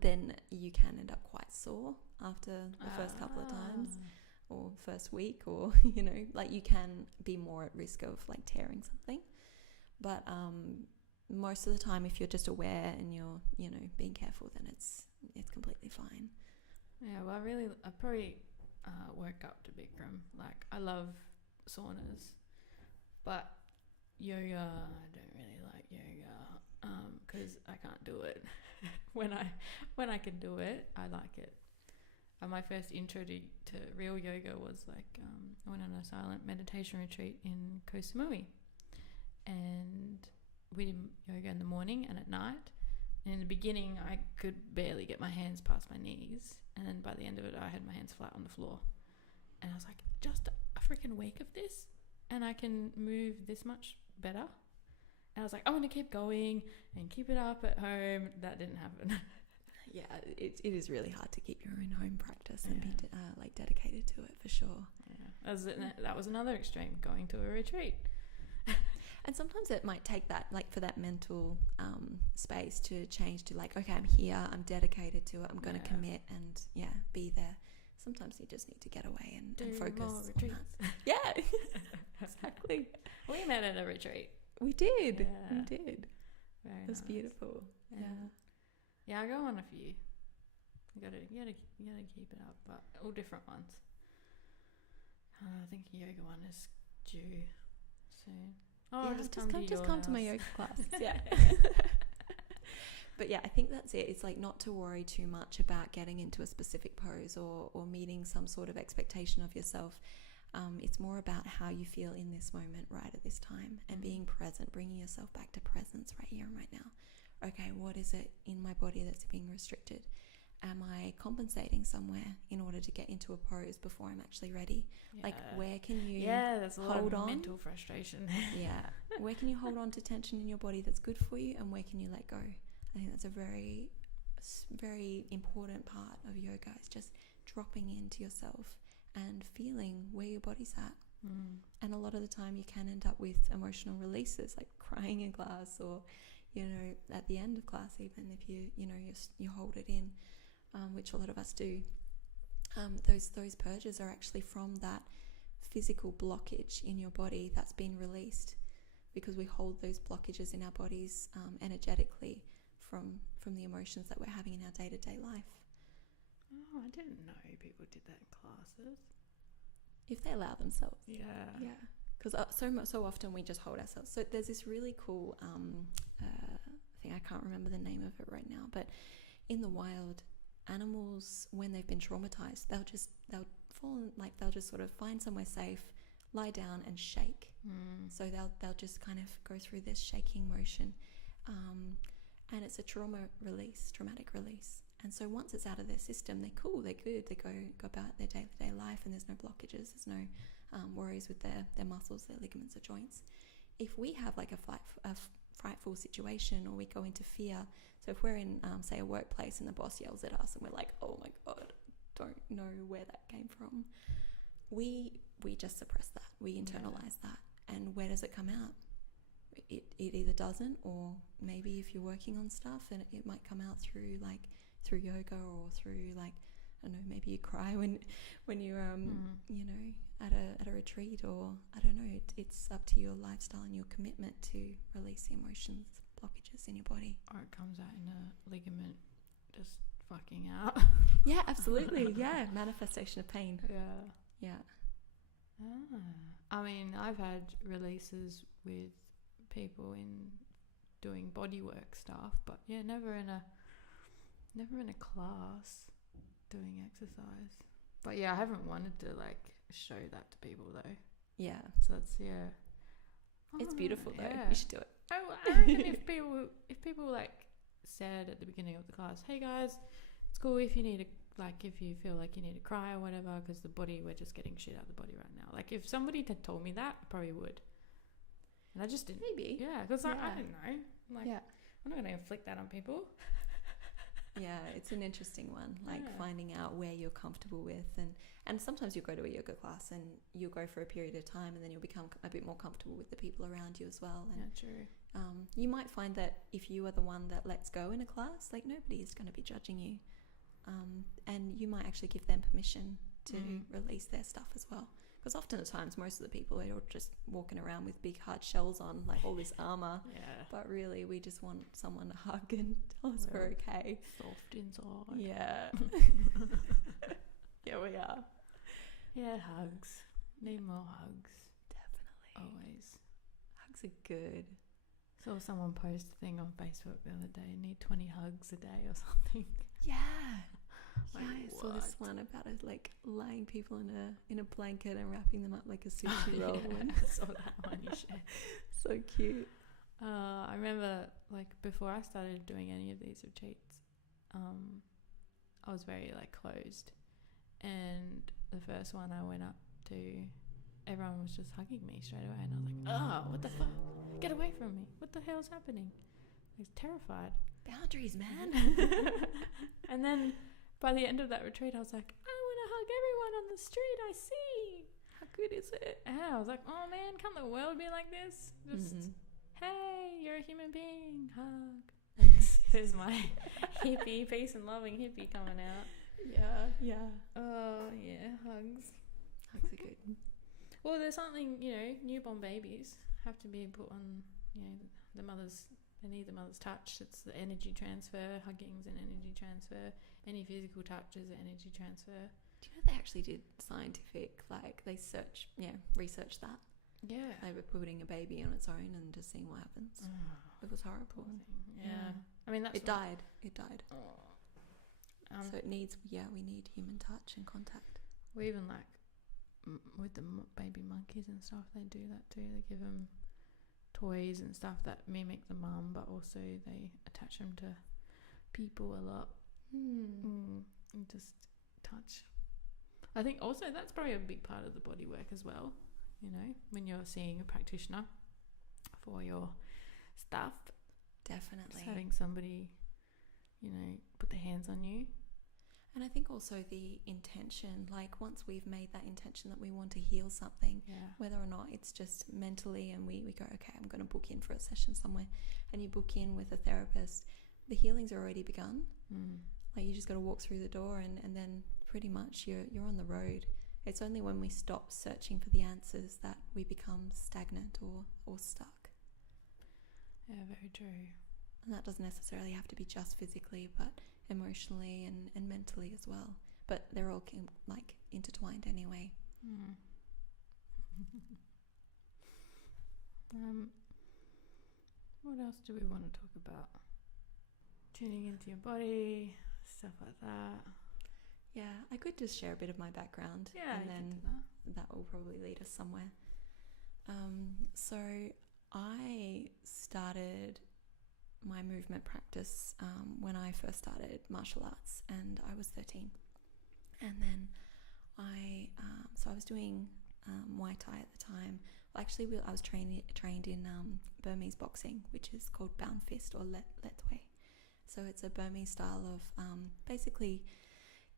then you can end up quite sore after the first couple of times or first week, or like you can be more at risk of like tearing something. But most of the time, if you're just aware and you're being careful, then it's completely fine. Yeah, well, I probably work up to Bikram. Like, I love saunas, but yoga, I don't really like yoga because I can't do it. When I can do it, I like it. My first intro to real yoga was like I went on a silent meditation retreat in Koh Samui, and we did yoga in the morning and at night. And in the beginning, I could barely get my hands past my knees, and then by the end of it, I had my hands flat on the floor. And I was like, just a freaking week of this, and I can move this much better. And I was like, I want to keep going and keep it up at home. That didn't happen. Yeah, it is really hard to keep your own home practice and be dedicated to it for sure. Yeah, that was another extreme, going to a retreat. And sometimes it might take that, like for that mental space to change to like, okay, I'm here, I'm dedicated to it, I'm going to commit and be there. Sometimes you just need to get away and focus more retreats. on that. Yeah, exactly. We met at a retreat. We did. Yeah. We did. Very it was nice. beautiful. Yeah, I go on a few. You gotta keep it up, but all different ones. I think a yoga one is due soon. Oh, yeah, just come to my yoga class. Yeah. But yeah, I think that's it. It's like not to worry too much about getting into a specific pose or meeting some sort of expectation of yourself. It's more about how you feel in this moment right at this time and being present, bringing yourself back to presence right here and right now, okay, what is it in my body that's being restricted? Am I compensating somewhere in order to get into a pose before I'm actually ready? Like, where can you there's a lot hold of on? mental frustration. Where can you hold on to tension in your body that's good for you, and where can you let go? I think that's a very, very important part of yoga, is just dropping into yourself and feeling where your body's at. And a lot of the time you can end up with emotional releases, like crying in class, or at the end of class, even if you hold it in, which a lot of us do. Those purges are actually from that physical blockage in your body that's been released, because we hold those blockages in our bodies energetically from the emotions that we're having in our day-to-day life. Oh, I didn't know people did that in classes. If they allow themselves. Yeah. Because so often we just hold ourselves. So there's this really cool thing, I can't remember the name of it right now, but in the wild, animals, when they've been traumatized, they'll just sort of find somewhere safe, lie down and shake. So they'll just kind of go through this shaking motion, and it's a traumatic release. And so once it's out of their system, they're cool, they're good, they go about their day-to-day life, and there's no blockages, there's no worries with their muscles, their ligaments or joints. If we have like a frightful situation, or we go into fear, so if we're in say a workplace and the boss yells at us and we're like, oh my god, don't know where that came from, we just suppress that, we internalize that. And where does it come out? It either doesn't, or maybe if you're working on stuff, and it might come out through yoga, or through I don't know, maybe you cry when you're at a retreat, or I don't know, it's up to your lifestyle and your commitment to release the emotions, blockages in your body. Or it comes out in a ligament just fucking out. Yeah, absolutely. Yeah, manifestation of pain. Yeah. I mean, I've had releases with people in doing bodywork stuff, but never in a class doing exercise. But I haven't wanted to show that to people though. Yeah. So that's it's beautiful though. You should do it. I reckon if people said at the beginning of the class, hey guys, it's cool if you need to if you feel like you need to cry or whatever, because we're just getting shit out of the body right now. If somebody had told me that, I probably would. And I just didn't. Maybe. Yeah, because I didn't know. I'm not going to inflict that on people. Yeah, it's an interesting one, finding out where you're comfortable with, and sometimes you'll go to a yoga class and you'll go for a period of time, and then you'll become a bit more comfortable with the people around you as well. And, true. You might find that if you are the one that lets go in a class, nobody is going to be judging you, and you might actually give them permission to release their stuff as well. Because often at times, most of the people are just walking around with big hard shells on, all this armor. Yeah. But really, we just want someone to hug and tell us we're okay. Soft inside. Yeah. Yeah, we are. Yeah, hugs. Need more hugs. Definitely. Always. Hugs are good. Saw someone post a thing on Facebook the other day. Need 20 hugs a day or something. Yeah. I saw this one about laying people in a blanket and wrapping them up like a sushi roll. I saw that one you shared. So cute. I remember before I started doing any of these retreats, I was very closed, and the first one I went up to, everyone was just hugging me straight away, and I was like, oh, what the fuck, get away from me, what the hell's happening? I was terrified. Boundaries, man. And then by the end of that retreat, I was like, I want to hug everyone on the street I see. How good is it? And I was like, oh man, can't the world be like this? Just, hey, you're a human being, hug. There's my hippie, peace and loving hippie coming out. Yeah. Oh, yeah, hugs. Hugs are good. Well, there's something, newborn babies have to be put on, the mothers. They need the mother's touch. It's the energy transfer. Hugging's an energy transfer. Any physical touch is an energy transfer. Do you know they actually did scientific, they researched that? Yeah. They were putting a baby on its own and just seeing what happens. Oh, it was horrible. Yeah. I mean, It died. Oh. So we need human touch and contact. We even with the baby monkeys and stuff, they do that too. They give them toys and stuff that mimic the mum, but also they attach them to people a lot. And just touch. I think also that's probably a big part of the body work as well. You know, when you're seeing a practitioner for your stuff, Definitely. just having somebody, you know, put their hands on you. And I think also the intention, like once we've made that intention that we want to heal something, whether or not it's just mentally, and we go, okay, I'm going to book in for a session somewhere, and you book in with a therapist, the healing's already begun. Like you just got to walk through the door, and then pretty much you're on the road. It's only when we stop searching for the answers that we become stagnant or stuck. Yeah, very true. And that doesn't necessarily have to be just physically, but emotionally and mentally as well. But they're all like intertwined anyway. What else do we want to talk about? Tuning into your body, stuff like that. Yeah, I could just share a bit of my background. Yeah, and then that will probably lead us somewhere. So I started my movement practice when I first started martial arts, and I was 13. And then I was doing Muay Thai at the time. Well, actually, I was trained in Burmese boxing, which is called Bound Fist or Letwe. So it's a Burmese style of basically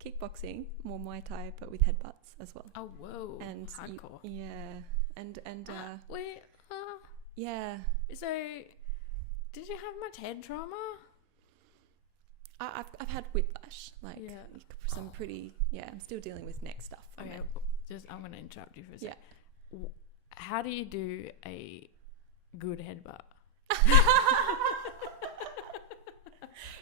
kickboxing, more Muay Thai, but with headbutts as well. Oh, whoa. And hardcore. Yeah. So, did you have much head trauma? I've had whiplash, like some pretty, I'm still dealing with neck stuff. Okay, I'm going to interrupt you for a second. Yeah. How do you do a good headbutt?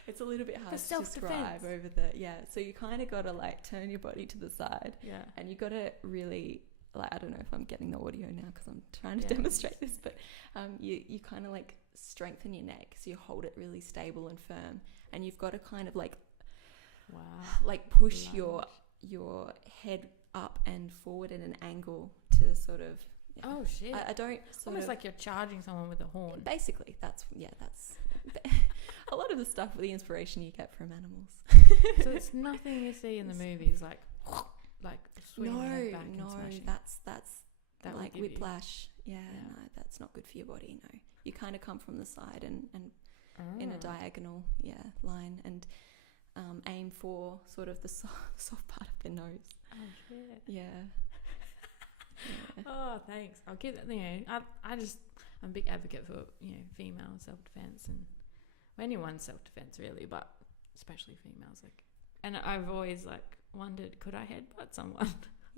It's a little bit hard to describe over the, so you kind of got to like turn your body to the side, and you got to really, like, I don't know if I'm getting the audio now because I'm trying to demonstrate this, but you kind of like strengthen your neck, so you hold it really stable and firm, and you've got to kind of like push your head up and forward at an angle to sort of oh shit, I don't almost like you're charging someone with a horn. Basically that's a lot of the stuff, the inspiration you get from animals. So it's nothing you see in the movies, like swinging your head back and smashing. that's that like whiplash. No, that's not good for your body. No, you kind of come from the side and in a diagonal line, and aim for sort of the soft part of their nose. Oh shit. Yeah. Oh, thanks. I'll keep that. You know, I'm a big advocate for, you know, female self-defense and anyone's self-defense really, but especially females. Like, and I've always like wondered, could I headbutt someone?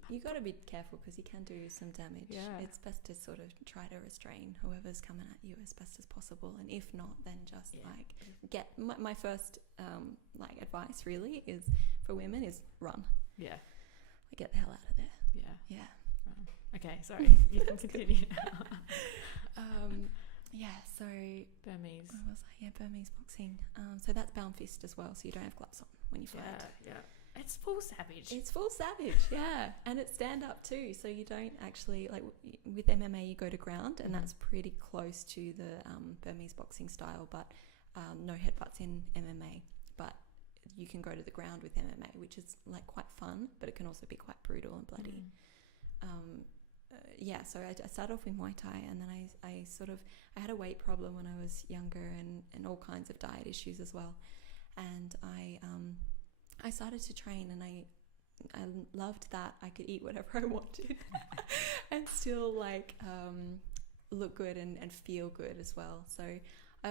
You got to be careful because you can do some damage. Yeah. It's best to sort of try to restrain whoever's coming at you as best as possible, and if not, then just like get my first like advice really is for women is run. Yeah. Like, get the hell out of there. Yeah. Yeah. Okay, sorry. You can continue now. So Burmese. What was I? Yeah, Burmese boxing. So that's bound fist as well, so you don't have gloves on when you fight. Yeah. It's full savage. Yeah. And it's stand up too, so you don't actually, like with MMA you go to ground, and that's pretty close to the Burmese boxing style, but no headbutts in MMA. But you can go to the ground with MMA, which is like quite fun, but it can also be quite brutal and bloody. So I started off with Muay Thai, and then I had a weight problem when I was younger, and all kinds of diet issues as well. And I started to train, and I loved that I could eat whatever I wanted and still like look good and feel good as well. So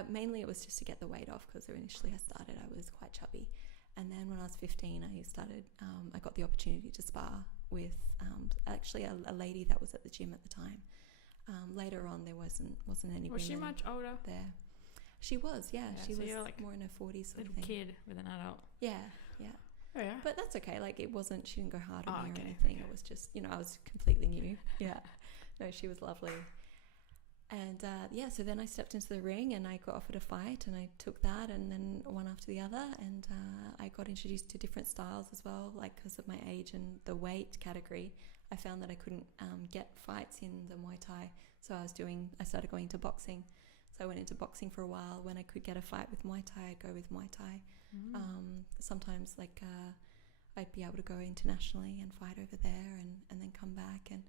mainly it was just to get the weight off, because initially I started, I was quite chubby. And then when I was 15, I got the opportunity to spar with actually a lady that was at the gym at the time. Later on, there wasn't any. Was she much older? There, she was. Yeah, she was like more in her 40s. Little kid with an adult. Yeah. Oh yeah. But that's okay. Like, it wasn't. She didn't go hard on me or anything. Okay. It was just, I was completely new. Yeah. No, she was lovely. And so then I stepped into the ring, and I got offered a fight, and I took that, and then one after the other, and I got introduced to different styles as well, like because of my age and the weight category. I found that I couldn't get fights in the Muay Thai, so I started going to boxing. So I went into boxing for a while. When I could get a fight with Muay Thai, I'd go with Muay Thai. Sometimes I'd be able to go internationally and fight over there and then come back. And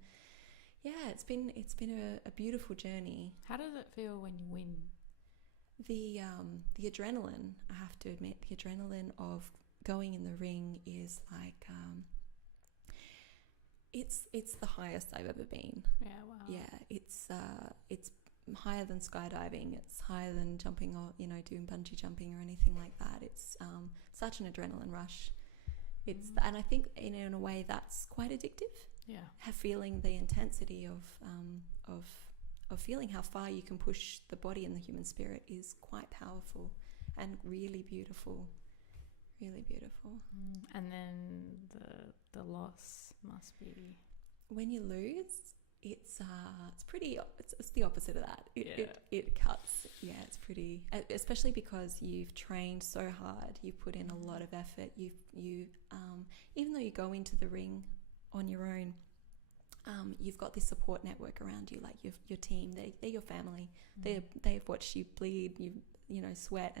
yeah, it's been a beautiful journey. How does it feel when you win? The adrenaline, I have to admit, the adrenaline of going in the ring is like it's the highest I've ever been. Yeah, wow. Yeah, it's higher than skydiving. It's higher than jumping or doing bungee jumping or anything like that. It's such an adrenaline rush. And I think in a way that's quite addictive. Yeah, Feeling the intensity of feeling how far you can push the body and the human spirit is quite powerful and really beautiful. Really beautiful. And then the loss must be, when you lose, it's the opposite of that. It cuts. Yeah, it's pretty, especially because you've trained so hard, you've put in a lot of effort. You even though you go into the ring on your own, you've got this support network around you, like your team. They're your family. They've watched you bleed, you sweat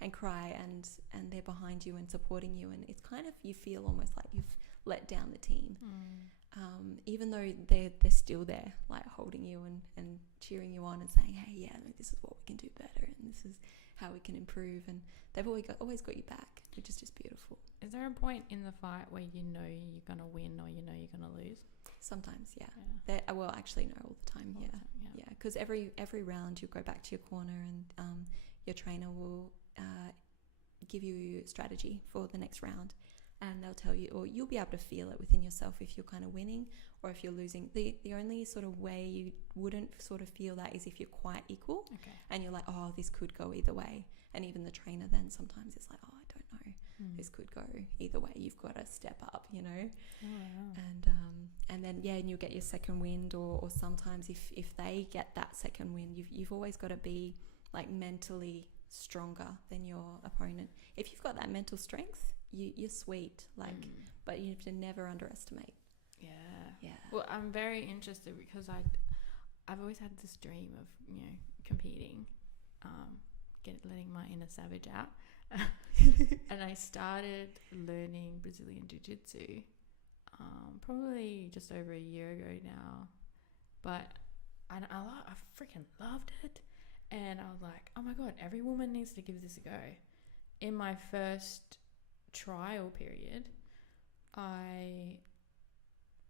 and cry, and they're behind you and supporting you. And it's kind of, you feel almost like you've let down the team. Even though they're still there, like holding you and cheering you on and saying, hey, yeah, no, this is what we can do better and this is how we can improve. And they've always got you back, which is just beautiful. Is there a point in the fight where you know you're going to win or you know you're going to lose? Sometimes, yeah. Well, actually, no, all the time, yeah. Because every round you go back to your corner and your trainer will give you strategy for the next round. And they'll tell you, or you'll be able to feel it within yourself if you're kind of winning or if you're losing. The only sort of way you wouldn't sort of feel that is if you're quite equal. Okay. And you're like, oh, this could go either way. And even the trainer then sometimes is like, oh, I don't know. This could go either way. You've got to step up, Oh, wow. And then, and you'll get your second wind, or sometimes if they get that second wind, you've always got to be like mentally stronger than your opponent. If you've got that mental strength, you're sweet, but you have to never underestimate. Yeah. Well, I'm very interested because I've always had this dream of competing, letting my inner savage out, and I started learning Brazilian Jiu-Jitsu probably just over a year ago now, but I freaking loved it, and I was like, oh my god, every woman needs to give this a go. In my first trial period, I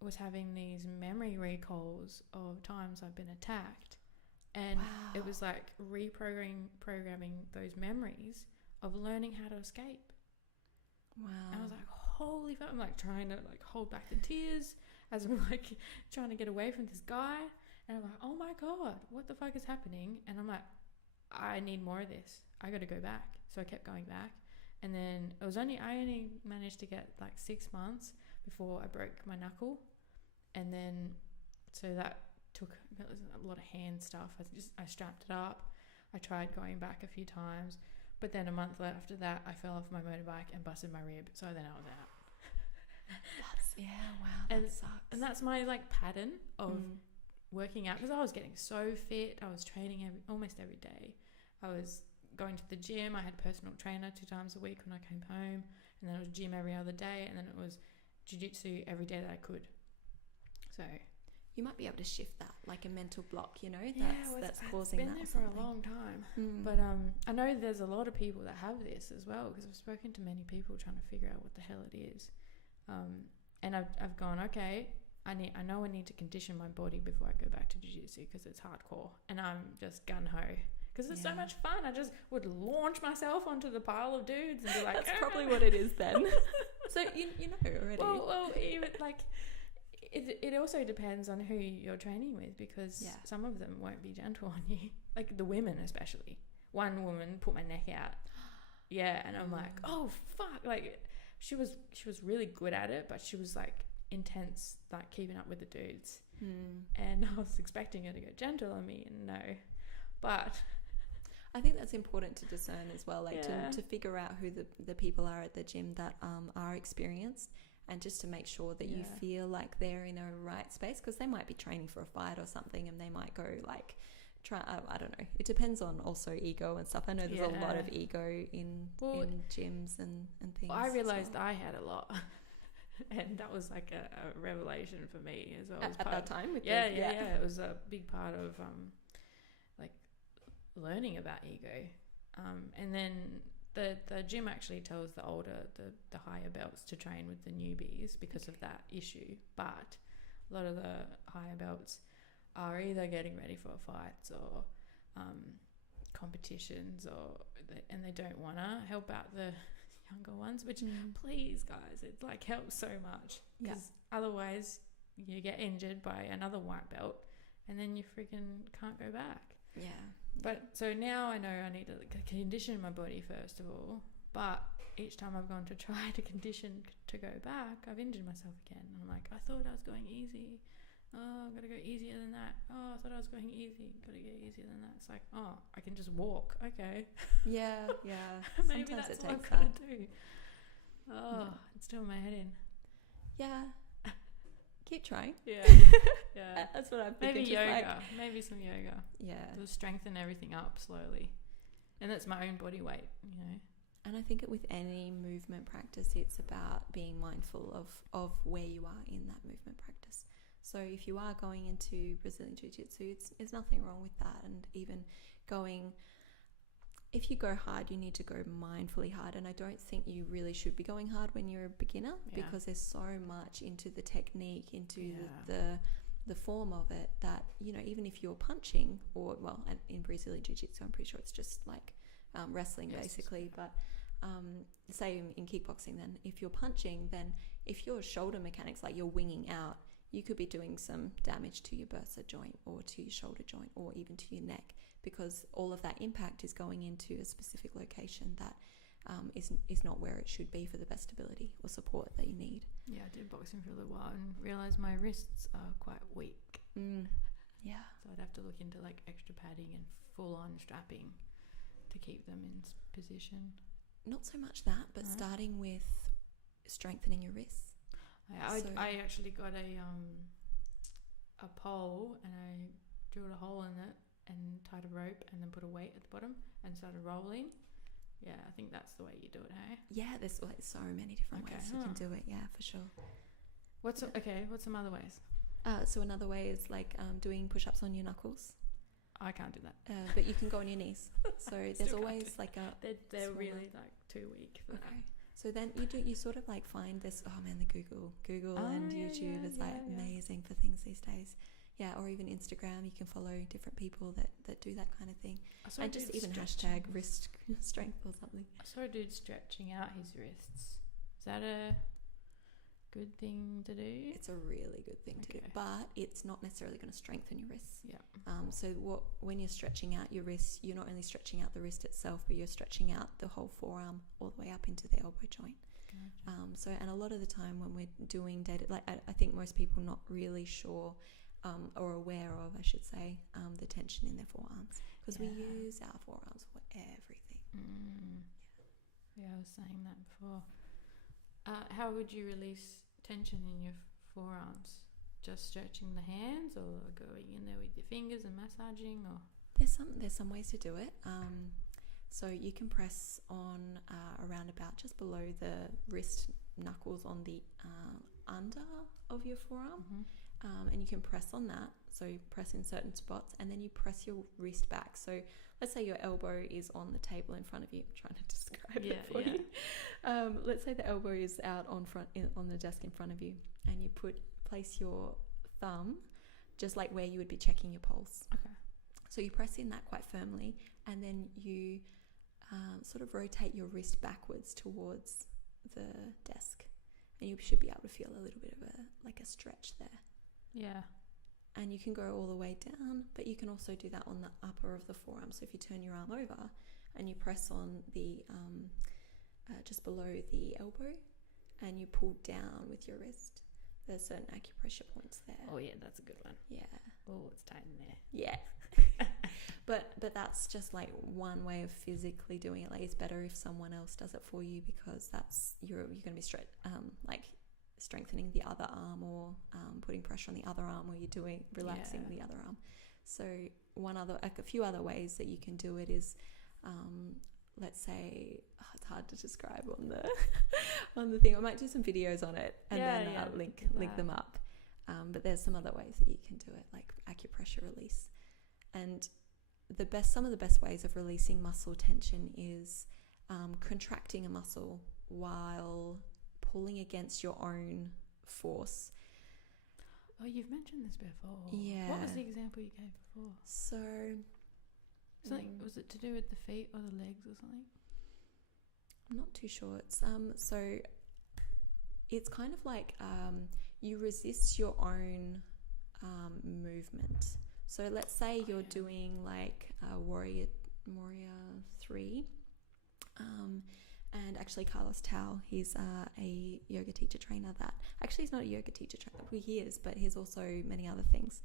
was having these memory recalls of times I've been attacked, and it was like programming those memories of learning how to escape. Wow. And I was like, holy fuck, I'm like trying to like hold back the tears as I'm like trying to get away from this guy, and I'm like, oh my god, what the fuck is happening? And I'm like, I need more of this, I gotta go back. So I kept going back. And then I only managed to get like 6 months before I broke my knuckle. And then, so that was a lot of hand stuff. I strapped it up. I tried going back a few times, but then a month after that, I fell off my motorbike and busted my rib. So then I was out. That sucks. And that's my like pattern of working out, because I was getting so fit. I was training almost every day. I was going to the gym. I had a personal trainer 2 times a week when I came home, and then it was gym every other day, and then it was jiu-jitsu every day that I could. So you might be able to shift that, like a mental block, that's it's causing that. been there for a long time. But I know there's a lot of people that have this as well, because I've spoken to many people trying to figure out what the hell it is. And I've gone, okay, I know I need to condition my body before I go back to jiu-jitsu, because it's hardcore, and I'm just gun-ho. Because it's so much fun. I just would launch myself onto the pile of dudes and be like, that's probably what it is then. So you know already. Well, even like it also depends on who you're training with, because some of them won't be gentle on you. Like the women especially. One woman put my neck out. Yeah, and I'm like, oh fuck. Like she was really good at it, but she was like intense, like keeping up with the dudes. And I was expecting her to go gentle on me, and no. But I think that's important to discern as well, like to figure out who the people are at the gym that are experienced, and just to make sure that you feel like they're in a right space, because they might be training for a fight or something, and they might go like try, I don't know, it depends on also ego and stuff. I know there's a lot of ego in gyms and things. Well, I realized I had a lot. And that was like a revelation for me as well. At that time? It was a big part of like learning about ego. And then the gym actually tells the higher belts to train with the newbies because of that issue. But a lot of the higher belts are either getting ready for fights or competitions, and they don't want to help out the younger ones, which please guys, it like helps so much, because otherwise you get injured by another white belt and then you freaking can't go back. But so now I know I need to condition my body first of all, but each time I've gone to try to condition to go back, I've injured myself again, and I'm like, I thought I was going easy. Oh, I've got to go easier than that. Oh, I thought I was going easy. Got to go easier than that. It's like, oh, I can just walk. Okay. Yeah. Maybe Sometimes that's it what I've takes got that. to do. Oh, it's doing my head in. Yeah. Keep trying. Yeah. That's what I'm Maybe thinking. yoga. Maybe some yoga. Yeah. To strengthen everything up slowly. And that's my own body weight, you know. And I think with any movement practice, it's about being mindful of where you are in that movement practice. So if you are going into Brazilian Jiu-Jitsu, there's nothing wrong with that. And even if you go hard, you need to go mindfully hard. And I don't think you really should be going hard when you're a beginner, because there's so much into the technique, into the form of it, that, you know, even if you're punching, or, well, in Brazilian Jiu-Jitsu, I'm pretty sure it's just like wrestling basically. But say in kickboxing, then if you're punching, then if your shoulder mechanics, like you're winging out, you could be doing some damage to your bursa joint or to your shoulder joint or even to your neck, because all of that impact is going into a specific location that is not where it should be for the best stability or support that you need. Yeah, I did boxing for a little while and realised my wrists are quite weak. Yeah. So I'd have to look into like extra padding and full-on strapping to keep them in position. Not so much that, but starting with strengthening your wrists. I actually got a pole, and I drilled a hole in it and tied a rope and then put a weight at the bottom and started rolling. Yeah, I think that's the way you do it, hey? Yeah, there's like so many different ways you can do it. Yeah, for sure. What's some other ways? So another way is like doing push-ups on your knuckles. I can't do that. But you can go on your knees. So there's always like a... They're really like too weak for that. So then you sort of like find this, oh man, the Google and YouTube is like amazing for things these days. Yeah, or even Instagram, you can follow different people that do that kind of thing. And just even hashtag wrist strength or something. I saw a dude stretching out his wrists. Is that a good thing to do? It's a really good thing to do, but it's not necessarily going to strengthen your wrists. Yeah. So when you're stretching out your wrists, you're not only stretching out the wrist itself, but you're stretching out the whole forearm all the way up into the elbow joint. Gotcha. And a lot of the time when we're doing data, like I think most people not really sure or aware of, I should say, the tension in their forearms, because we use our forearms for everything. Yeah, I was saying that before. How would you release tension in your forearms? Just stretching the hands, or going in there with your fingers and massaging, or? There's some ways to do it. So you can press on around about just below the wrist knuckles on the under of your forearm. And you can press on that. So you press in certain spots, and then you press your wrist back. So let's say your elbow is on the table in front of you. I'm trying to describe it for you. Let's say the elbow is out on the desk in front of you, and you place your thumb just like where you would be checking your pulse. Okay. So you press in that quite firmly, and then you sort of rotate your wrist backwards towards the desk, and you should be able to feel a little bit of a stretch there. Yeah. And you can go all the way down, but you can also do that on the upper of the forearm. So if you turn your arm over and you press on the just below the elbow, and you pull down with your wrist, there's certain acupressure points there. Oh yeah, that's a good one. Yeah. Oh, it's tight in there. Yeah. But that's just like one way of physically doing it. Like, it's better if someone else does it for you, because that's you're going to be straight strengthening the other arm, or putting pressure on the other arm, or you're doing relaxing the other arm. So a few other ways that you can do it is, let's say, it's hard to describe on the on the thing. I might do some videos on it and then link them up. But there's some other ways that you can do it, like acupressure release. And some of the best ways of releasing muscle tension is contracting a muscle while pulling against your own force. Oh, you've mentioned this before. Yeah. What was the example you gave before? So, was it to do with the feet or the legs or something? I'm not too sure. It's kind of like you resist your own movement. So let's say you're doing like Warrior 3. And actually Carlos Tao, he's a yoga teacher trainer he's not a yoga teacher trainer, he is, but he's also many other things,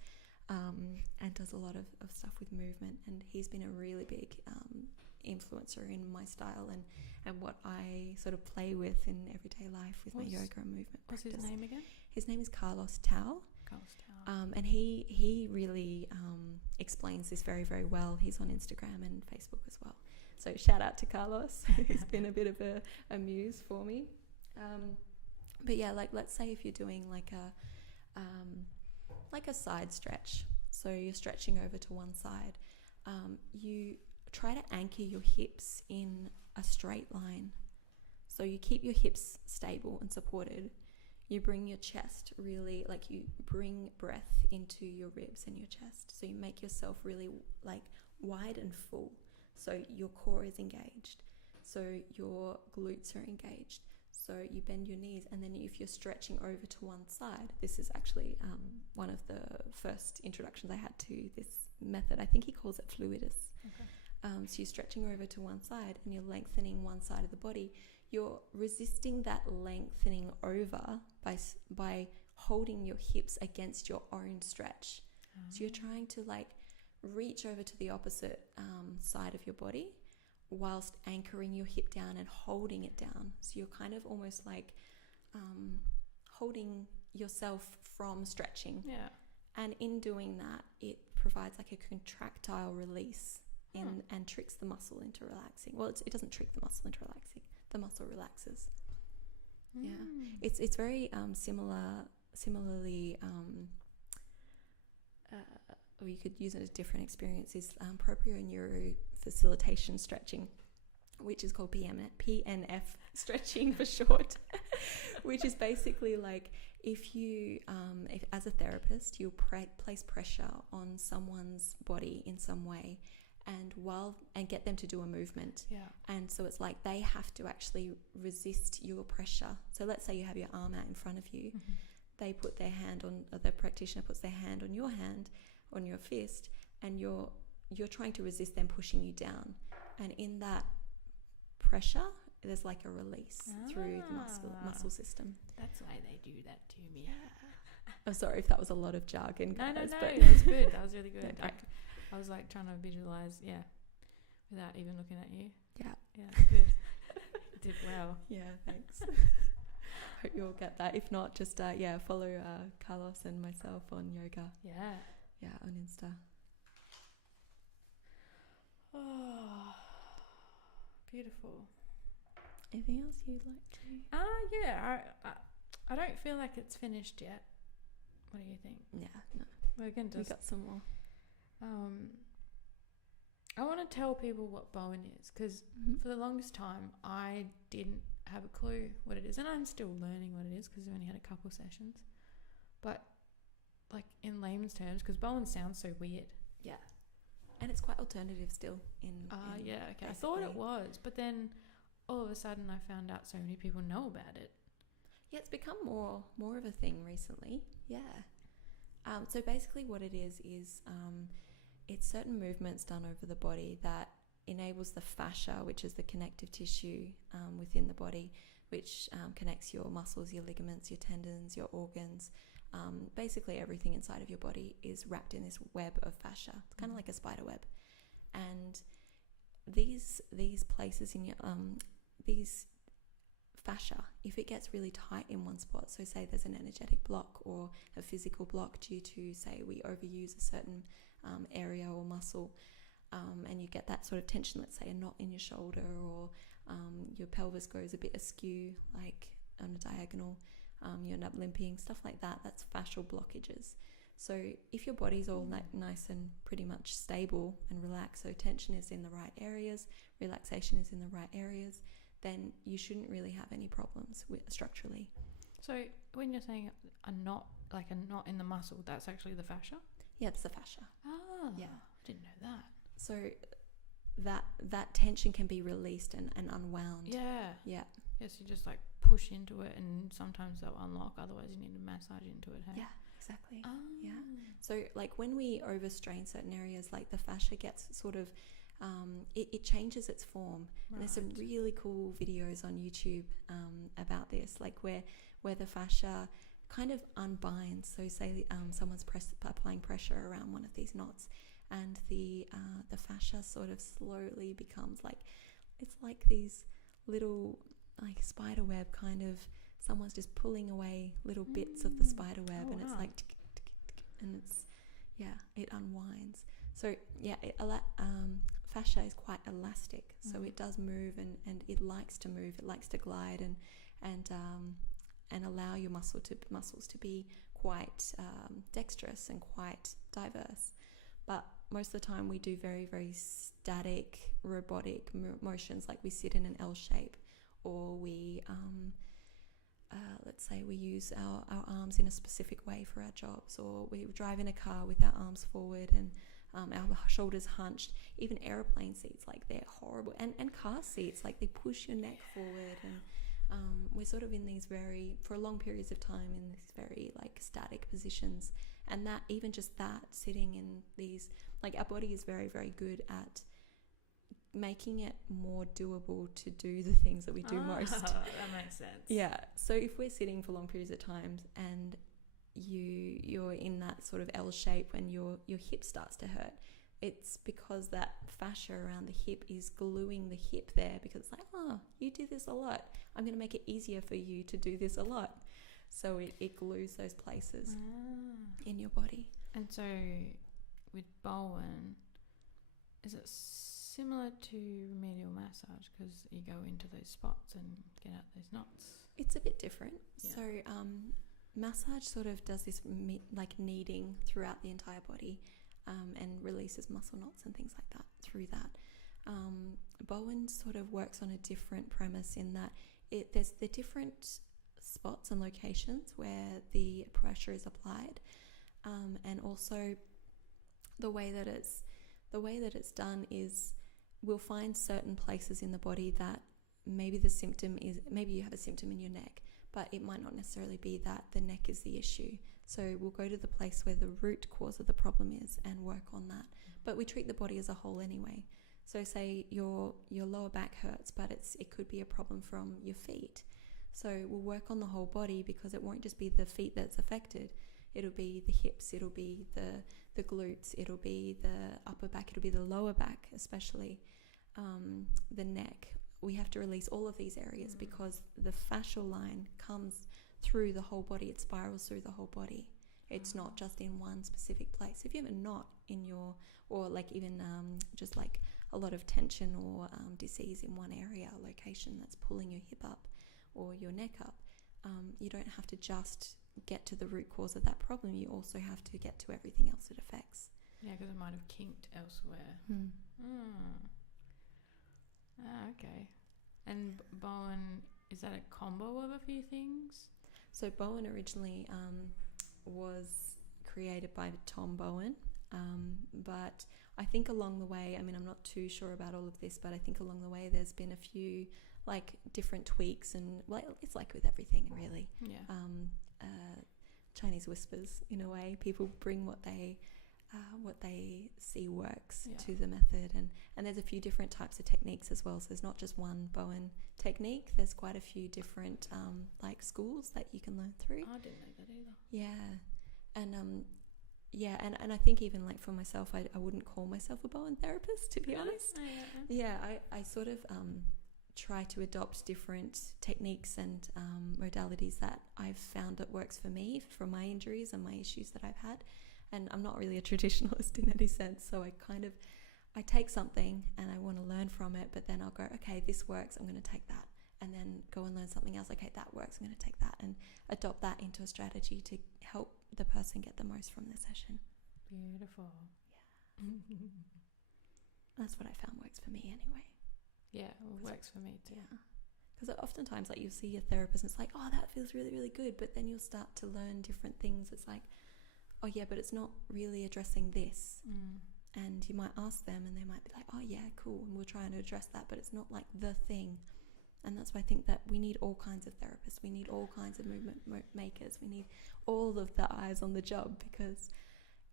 and does a lot of stuff with movement, and he's been a really big influencer in my style and what I sort of play with in everyday life with my yoga and movement practice. What's his name again? His name is Carlos Tao. And he really explains this very, very well. He's on Instagram and Facebook as well. So shout out to Carlos. He's been a bit of a muse for me. But yeah, like let's say if you're doing like a side stretch. So you're stretching over to one side. You try to anchor your hips in a straight line. So you keep your hips stable and supported. You bring your chest really, like you bring breath into your ribs and your chest. So you make yourself really like wide and full. So your core is engaged. So your glutes are engaged. So you bend your knees, and then if you're stretching over to one side, this is actually one of the first introductions I had to this method. I think he calls it fluidus. Okay. So you're stretching over to one side and you're lengthening one side of the body. You're resisting that lengthening over by holding your hips against your own stretch. So you're trying to like reach over to the opposite side of your body whilst anchoring your hip down and holding it down. So you're kind of almost like holding yourself from stretching. Yeah. And in doing that, it provides like a contractile release and tricks the muscle into relaxing. Well, it doesn't trick the muscle into relaxing. The muscle relaxes. Yeah. It's very similarly or you could use it as different experiences, proprio facilitation stretching, which is called PNF stretching for short, which is basically like if as a therapist, you'll place pressure on someone's body in some way and get them to do a movement. Yeah. And so it's like they have to actually resist your pressure. So let's say you have your arm out in front of you. Mm-hmm. They put their hand on, or the practitioner puts their hand on your fist, and you're trying to resist them pushing you down. And in that pressure, there's like a release through the muscle system. That's why they do that to me. I'm sorry if that was a lot of jargon, guys. No, but that was good. That was really good. I was like trying to visualize, without even looking at you. Yeah, good. You did well. Yeah, thanks. Hope you'll get that. If not, just follow Carlos and myself on yoga. Yeah, on Insta. Oh, beautiful. Anything else you'd like to? I don't feel like it's finished yet. What do you think? Yeah, no. We got some more. I want to tell people what Bowen is, because for the longest time I didn't have a clue what it is, and I'm still learning what it is because we only had a couple sessions. But like in layman's terms, because Bowen sounds so weird. Yeah. And it's quite alternative still okay. Basically. I thought it was, but then all of a sudden I found out so many people know about it. Yeah, it's become more of a thing recently. Yeah. So basically what it is it's certain movements done over the body that enables the fascia, which is the connective tissue within the body, which connects your muscles, your ligaments, your tendons, your organs. Basically everything inside of your body is wrapped in this web of fascia. It's kind of like a spider web. And these places in your these fascia, if it gets really tight in one spot, so say there's an energetic block or a physical block due to, say, we overuse a certain area or muscle, and you get that sort of tension, let's say a knot in your shoulder, or your pelvis goes a bit askew, like on a diagonal, you end up limping, stuff like that. That's fascial blockages. So if your body's all nice and pretty much stable and relaxed, so tension is in the right areas, relaxation is in the right areas, then you shouldn't really have any problems structurally. So when you're saying a knot, like a knot in the muscle, that's actually the fascia? Yeah, it's the fascia. Ah, yeah. I didn't know that. So that tension can be released and unwound. Yeah. Yeah. Yes, you just like push into it, and sometimes they'll unlock, otherwise you need to massage into it. Hey? Yeah, exactly. Ah. Yeah. So like when we overstrain certain areas, like the fascia gets sort of it changes its form. Right. And there's some really cool videos on YouTube about this, like where the fascia kind of unbinds. So say someone's applying pressure around one of these knots, and the fascia sort of slowly becomes like, it's like these little like spider web kind of, someone's just pulling away little bits of the spider web, and it's like tick, tick, tick, and it's, yeah, it unwinds. So yeah, fascia is quite elastic, so it does move, and it likes to move, it likes to glide and allow your muscles to be quite dexterous and quite diverse. But most of the time we do very, very static, robotic motions, like we sit in an L shape, or we let's say we use our arms in a specific way for our jobs, or we drive in a car with our arms forward and our shoulders hunched. Even aeroplane seats, like they're horrible, and car seats, like they push your neck forward, and we're sort of in these for long periods of time in these very like static positions. And that, even just that, sitting in these, like our body is very, very good at making it more doable to do the things that we do most. That makes sense. Yeah. So if we're sitting for long periods of time and you're in that sort of L shape and your hip starts to hurt, it's because that fascia around the hip is gluing the hip there, because it's like, oh, you do this a lot, I'm going to make it easier for you to do this a lot. So it glues those places in your body. And so with Bowen, is it similar to remedial massage, because you go into those spots and get out those knots? It's a bit different. Yeah. So massage sort of does this like kneading throughout the entire body, and releases muscle knots and things like that through that. Bowen sort of works on a different premise in that there's the different spots and locations where the pressure is applied, and also the way that it's done is we'll find certain places in the body that maybe you have a symptom in your neck, but it might not necessarily be that the neck is the issue. So we'll go to the place where the root cause of the problem is and work on that. But we treat the body as a whole anyway. So say your lower back hurts, but it could be a problem from your feet. So we'll work on the whole body, because it won't just be the feet that's affected. It'll be the hips, it'll be the glutes, it'll be the upper back, it'll be the lower back, especially the neck. We have to release all of these areas because the fascial line comes through the whole body. It spirals through the whole body. It's not just in one specific place. If you have a knot in your, or like even just like a lot of tension or disease in one area or location that's pulling your hip up or your neck up, you don't have to just get to the root cause of that problem. You also have to get to everything else it affects. Yeah, because it might have kinked elsewhere. Okay. And Bowen, is that a combo of a few things? So Bowen originally was created by Tom Bowen, but I think along the way, I mean, I'm not too sure about all of this, but I think along the way there's been a few like different tweaks, and like it's like with everything really. Yeah. Chinese whispers in a way. People bring what they see works to the method, and there's a few different types of techniques as well. So there's not just one Bowen technique. There's quite a few different like schools that you can learn through. I didn't know that either. Yeah, and I think even like for myself, I wouldn't call myself a Bowen therapist, to be honest. Yeah. I sort of try to adopt different techniques and modalities that I've found that works for me, for my injuries and my issues that I've had. And I'm not really a traditionalist in any sense, so I take something and I want to learn from it, but then I'll go, okay, this works, I'm going to take that, and then go and learn something else. Okay, that works, I'm going to take that, and adopt that into a strategy to help the person get the most from the session. Beautiful. Yeah. That's what I found works for me anyway. Yeah, it works for me too. Yeah. Because oftentimes, like, you'll see a therapist and it's like, oh, that feels really, really good. But then you'll start to learn different things. It's like, oh, yeah, but it's not really addressing this. And you might ask them and they might be like, oh, yeah, cool. And we'll try and address that. But it's not like the thing. And that's why I think that we need all kinds of therapists. We need all kinds of movement makers. We need all of the eyes on the job, because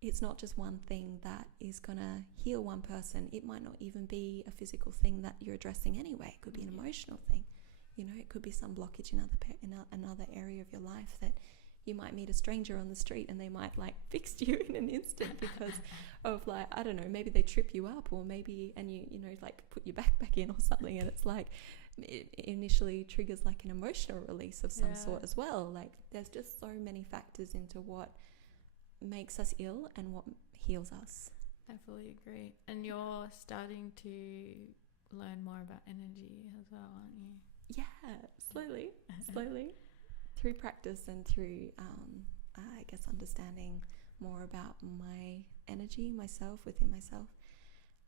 it's not just one thing that is going to heal one person. It might not even be a physical thing that you're addressing anyway. It could be an emotional thing. You know, it could be some blockage in another area of your life that you might meet a stranger on the street and they might like fix you in an instant because of, like, I don't know, maybe they trip you up, or maybe, and you know, like put your back in or something, and it's like it initially triggers like an emotional release of some sort as well. Like, there's just so many factors into what makes us ill and what heals us. I fully agree. And you're starting to learn more about energy as well, aren't you? Yeah, slowly through practice and through I guess understanding more about my energy, myself, within myself,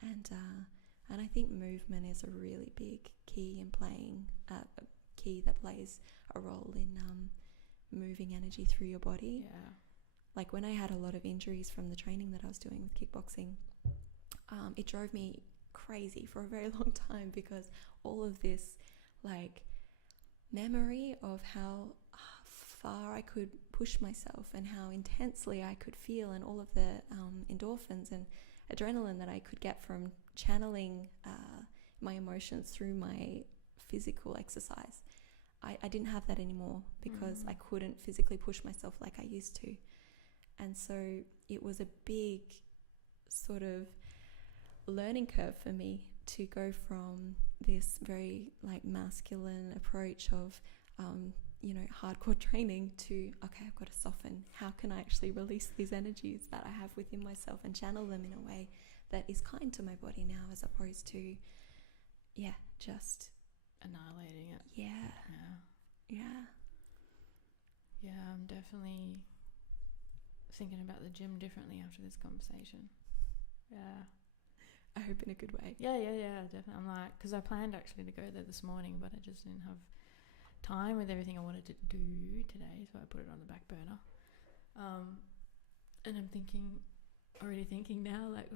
and I think movement is a really big key in playing key that plays a role in moving energy through your body. Yeah. Like, when I had a lot of injuries from the training that I was doing with kickboxing, it drove me crazy for a very long time, because all of this, like, memory of how far I could push myself and how intensely I could feel, and all of the endorphins and adrenaline that I could get from channeling my emotions through my physical exercise. I didn't have that anymore, because I couldn't physically push myself like I used to. And so it was a big sort of learning curve for me to go from this very like masculine approach of, you know, hardcore training to, okay, I've got to soften. How can I actually release these energies that I have within myself and channel them in a way that is kind to my body now, as opposed to, just annihilating it. Yeah. I'm definitely thinking about the gym differently after this conversation. I hope in a good way. Yeah, definitely. I'm like, because I planned actually to go there this morning, but I just didn't have time with everything I wanted to do today, so I put it on the back burner. And I'm already thinking now, like,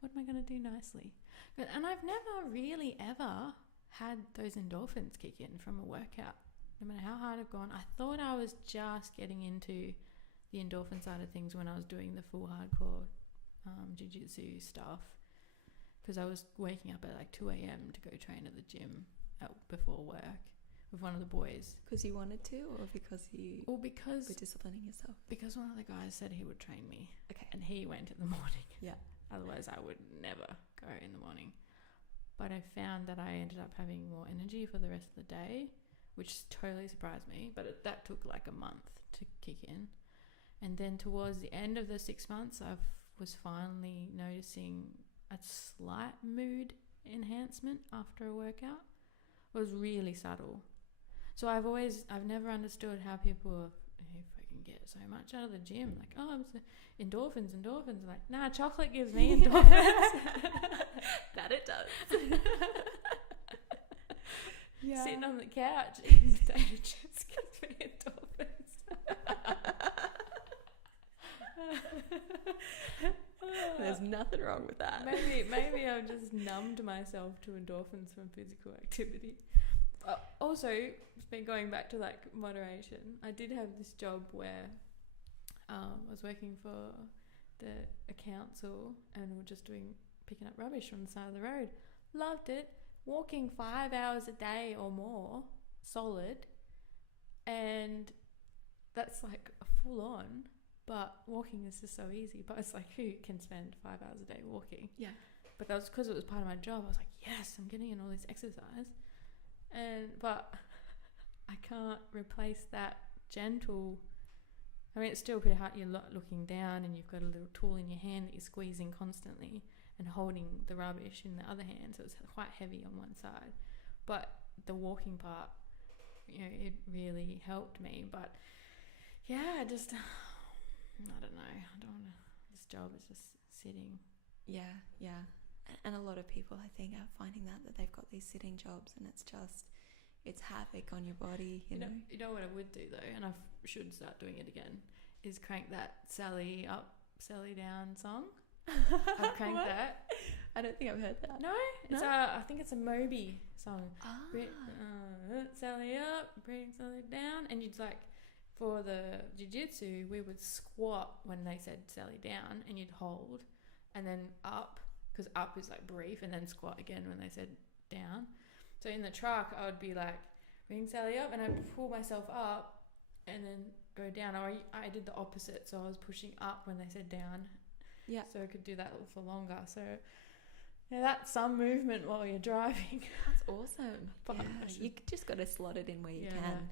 what am I going to do nicely? And I've never really ever had those endorphins kick in from a workout. No matter how hard I've gone, I thought I was just getting into the endorphin side of things when I was doing the full hardcore jiu-jitsu stuff, because I was waking up at like 2 a.m. to go train at the gym before work with one of the boys. Because you wanted to, or because you were disciplining yourself? Because one of the guys said he would train me. Okay. And he went in the morning. Yeah. Otherwise I would never go in the morning. But I found that I ended up having more energy for the rest of the day, which totally surprised me. But that took like a month to kick in. And then towards the end of the 6 months, I was finally noticing a slight mood enhancement after a workout. It was really subtle. So I've never understood how people fucking get so much out of the gym. Like, oh, endorphins. Like, nah, chocolate gives me endorphins. That it does. Yeah. Sitting on the couch eating potato chips gives me endorphins. There's nothing wrong with that. Maybe I've just numbed myself to endorphins from physical activity. Also, going back to like moderation, I did have this job where I was working for a council, and we were just picking up rubbish from the side of the road. Loved it. Walking 5 hours a day or more, solid, and that's like a full on. But walking is just so easy. But it's like, who can spend 5 hours a day walking? Yeah. But that was because it was part of my job. I was like, yes, I'm getting in all this exercise. But I can't replace that gentle. I mean, it's still pretty hard. You're looking down and you've got a little tool in your hand that you're squeezing constantly and holding the rubbish in the other hand, so it's quite heavy on one side. But the walking part, it really helped me. But yeah, just I don't know. I don't want to. This job is just sitting. Yeah. And a lot of people, I think, are finding that they've got these sitting jobs, and it's havoc on your body. You know. You know what I would do though, and I should start doing it again, is crank that Sally up, Sally down song. I've cranked that. I don't think I've heard that. No? It's I think it's a Moby song. Sally up, bring Sally down. And you'd like, for the jiu-jitsu, we would squat when they said Sally down, and you'd hold, and then up, because up is like brief, and then squat again when they said down. So in the truck, I would be like, bring Sally up, and I'd pull myself up and then go down. Or I did the opposite, so I was pushing up when they said down. Yeah. So I could do that for longer. So yeah, that's some movement while you're driving. That's awesome. But you just got to slot it in where you can.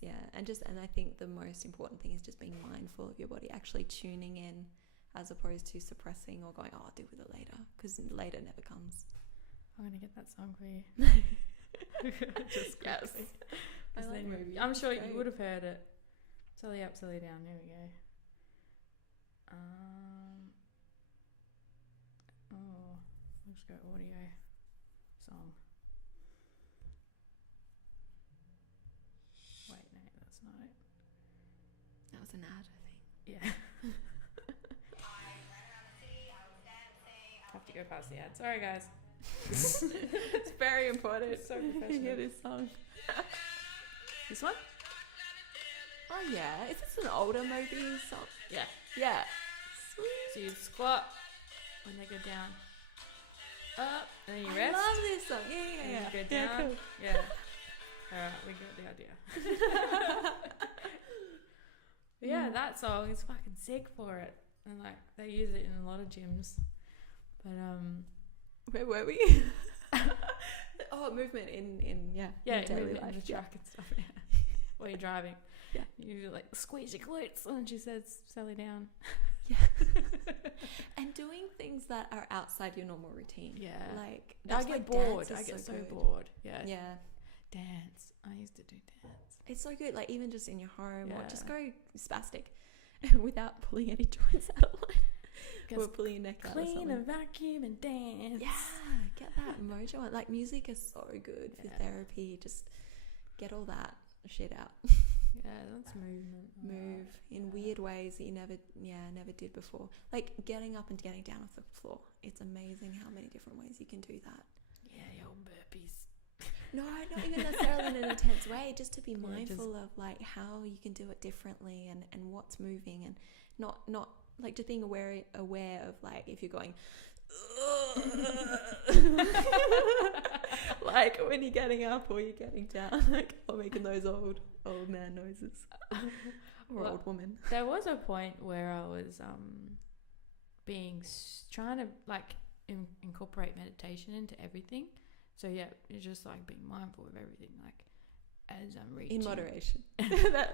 Yeah. And I think the most important thing is just being mindful of your body, actually tuning in, as opposed to suppressing or going, I'll deal with it later, because later never comes. I'm gonna get that song for you. Just yes. I like Moby. I'm sure you would have heard it. Sally up, Sally down. There we go. Let's go audio song. Wait, no, that's not it. That was an ad, I think. Yeah. Have to go past the ad. Sorry, guys. It's very important. It's so professional. You hear this song. This one? Oh yeah. Is this an older Moby song? Yeah. Yeah. Sweet. So you squat when they go down. Up, and then you rest. I love this song. Yeah. And you go down. Cool. Yeah. Alright, we got the idea. Yeah, that song is fucking sick for it. And like they use it in a lot of gyms. But where were we? Movement in daily life, in the truck and stuff. Yeah. While you're driving. Yeah. You like squeeze your glutes and she says Sally down. Yeah. And doing things that are outside your normal routine. Yeah. Like I get bored. I get so bored. Yeah. Yeah. Dance. I used to do dance. It's so good. Like even just in your home or just go spastic without pulling any joints out of line. Or pulling your neck out or something. Clean and vacuum and dance. Yeah. Get that mojo on. Like music is so good for therapy. Just get all that shit out. Yeah, that's movement. Move in weird ways that you never did before. Like getting up and getting down off the floor. It's amazing how many different ways you can do that. Yeah, your burpees. No, not even necessarily in an intense way. Just to be mindful of like how you can do it differently and what's moving, and not like just being aware of like if you're going like when you're getting up or you're getting down, like or making those old man noises or old woman. There was a point where I was trying to like incorporate meditation into everything. So yeah, it's just like being mindful of everything, like as I'm reaching. In moderation.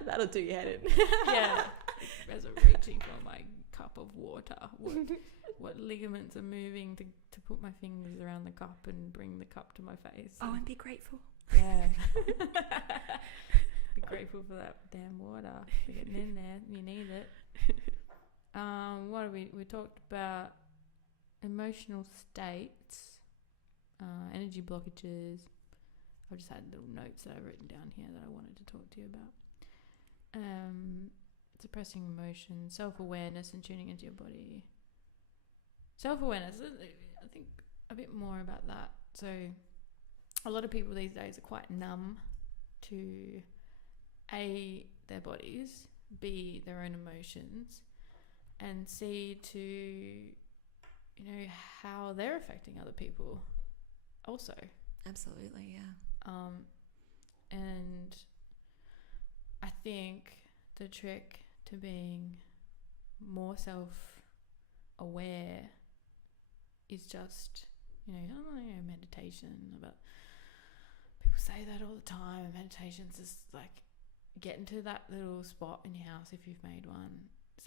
That'll do your head in. Yeah. As I'm reaching for my cup of water, what ligaments are moving to put my fingers around the cup and bring the cup to my face. Oh, and be grateful. Yeah. Be grateful for that damn water. You're getting in there. You need it. What we talked about emotional states. Energy blockages. I've just had little notes that I've written down here that I wanted to talk to you about. Suppressing emotions, self-awareness and tuning into your body. Self-awareness, I think a bit more about that. So a lot of people these days are quite numb to A, their bodies, B, their own emotions, and C, to how they're affecting other people also. Absolutely, yeah. And I think the trick to being more self-aware is just meditation. But people say that all the time. Meditation's just like getting to that little spot in your house, if you've made one,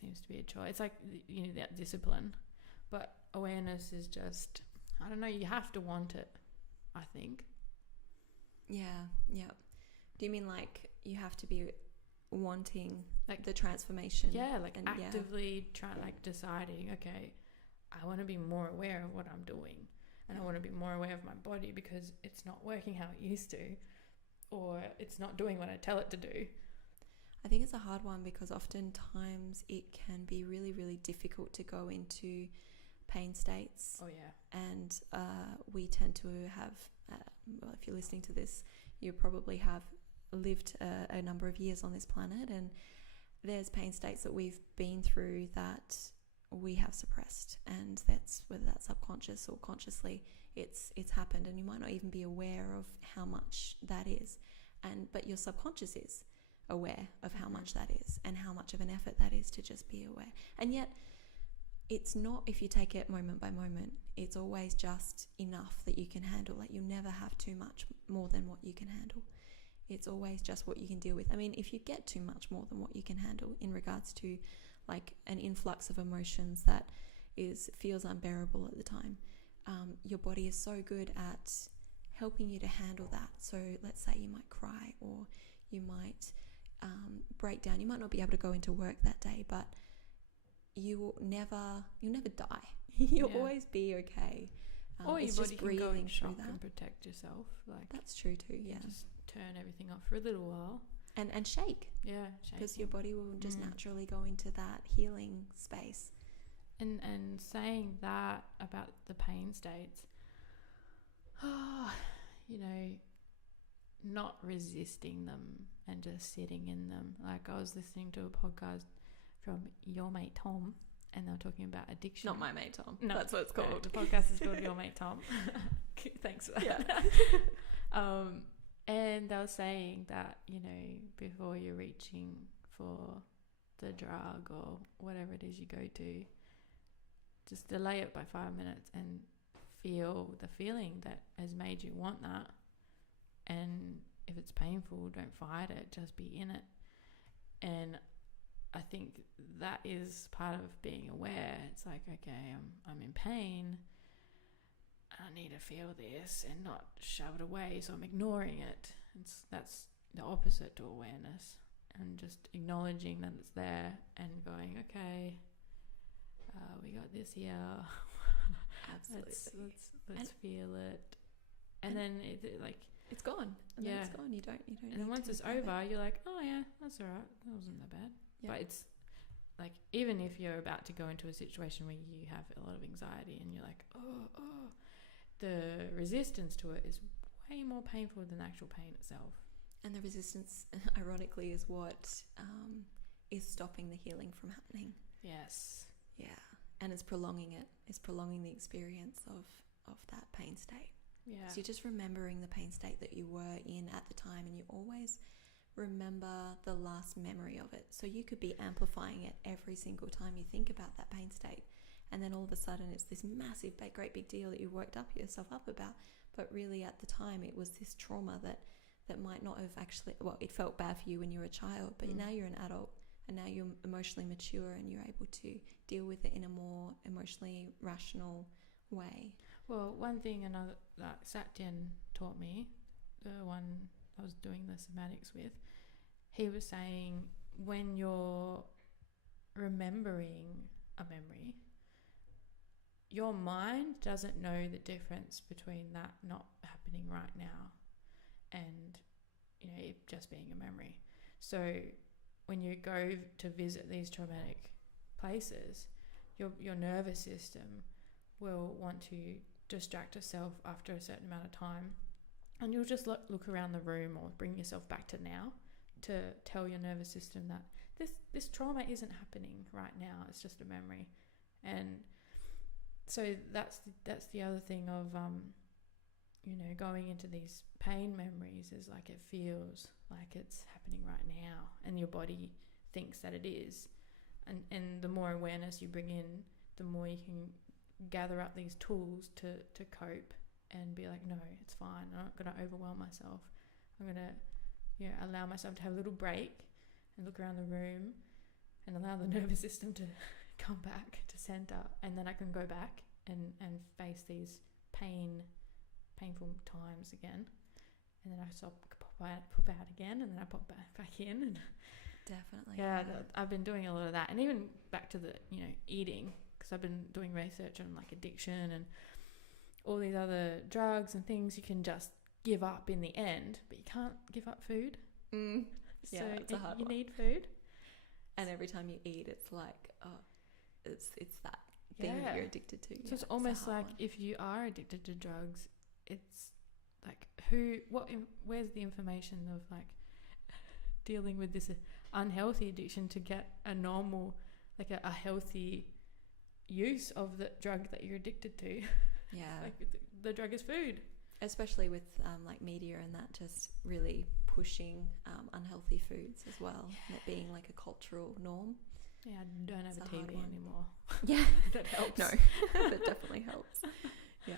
seems to be a choice. It's like, you know, that discipline. But awareness is just, I don't know, you have to want it, I think. Yeah. Do you mean like you have to be wanting like the transformation? Yeah, like actively deciding, okay, I want to be more aware of what I'm doing, and I want to be more aware of my body because it's not working how it used to, or it's not doing what I tell it to do. I think it's a hard one because oftentimes it can be really, really difficult to go into pain states. Oh yeah. And we tend to have, well, if you're listening to this, you probably have lived a number of years on this planet, and there's pain states that we've been through that we have suppressed, and that's whether that's subconscious or consciously, it's happened, and you might not even be aware of how much that is, but your subconscious is aware of how much that is and how much of an effort that is to just be aware. And yet it's not, if you take it moment by moment, it's always just enough that you can handle. Like, you never have too much more than what you can handle. It's always just what you can deal with. I mean, if you get too much more than what you can handle in regards to like an influx of emotions that feels unbearable at the time, your body is so good at helping you to handle that. So let's say you might cry, or you might break down. You might not be able to go into work that day, but you'll never die. You'll always be okay. Or it's your just body can go in breathing shock through that and protect yourself. Like, that's true too. Yeah, just turn everything off for a little while and shake. Yeah, because your body will just naturally go into that healing space. And saying that about the pain states, you know, not resisting them and just sitting in them. Like, I was listening to a podcast from your mate Tom, and they were talking about addiction. Not my mate Tom. No, that's what it's called. No, the podcast is called Your Mate Tom. Thanks for that. Yeah. And they were saying that, you know, before you're reaching for the drug or whatever it is you go to, just delay it by 5 minutes and feel the feeling that has made you want that. And if it's painful, don't fight it, just be in it. And I think that is part of being aware. It's like, okay, I'm in pain. I need to feel this and not shove it away, so I'm ignoring it. That's the opposite to awareness, and just acknowledging that it's there and going, okay, we got this here. Absolutely. let's feel it, and then it's gone. And then it's gone. You don't. And then once it's over, you're like, oh yeah, that's all right. That wasn't that bad. Yeah. But it's like, even if you're about to go into a situation where you have a lot of anxiety and you're like, oh, the resistance to it is way more painful than the actual pain itself. And the resistance, ironically, is what is stopping the healing from happening. Yes. Yeah. And it's prolonging it. It's prolonging the experience of that pain state. Yeah. So you're just remembering the pain state that you were in at the time, and you always remember the last memory of it. So you could be amplifying it every single time you think about that pain state, and then all of a sudden it's this massive, great big deal that you worked up yourself up about, but really at the time it was this trauma that might not have actually, well, it felt bad for you when you were a child, but now you're an adult, and now you're emotionally mature, and you're able to deal with it in a more emotionally rational way. Well, one thing that Satyan taught me, the one I was doing the somatics with, he was saying, when you're remembering a memory, your mind doesn't know the difference between that not happening right now and, you know, it just being a memory. So when you go to visit these traumatic places, your nervous system will want to distract itself after a certain amount of time, and you'll just look around the room or bring yourself back to now to tell your nervous system that this trauma isn't happening right now, it's just a memory. And so that's the other thing of you know, going into these pain memories is like, it feels like it's happening right now, and your body thinks that it is, and the more awareness you bring in, the more you can gather up these tools to cope and be like, no, it's fine, I'm not going to overwhelm myself. I'm going to, allow myself to have a little break and look around the room and allow the nervous system to come back to center, and then I can go back and face these painful times again, and then I pop out again, and then I pop back in, and definitely I've been doing a lot of that. And even back to the eating, because I've been doing research on like addiction and all these other drugs and things you can just give up in the end, but you can't give up food. So it's a hard one. You need food, and every time you eat, it's like, oh, it's that thing that you're addicted to. So it's almost like if you are addicted to drugs, it's like where's the information of like dealing with this unhealthy addiction to get a normal, like a healthy use of the drug that you're addicted to. Yeah. Like the drug is food. Especially with like media and that just really pushing unhealthy foods as well, and it being like a cultural norm. Yeah, I don't have a TV anymore. Yeah, that helps. No, that definitely helps. Yeah.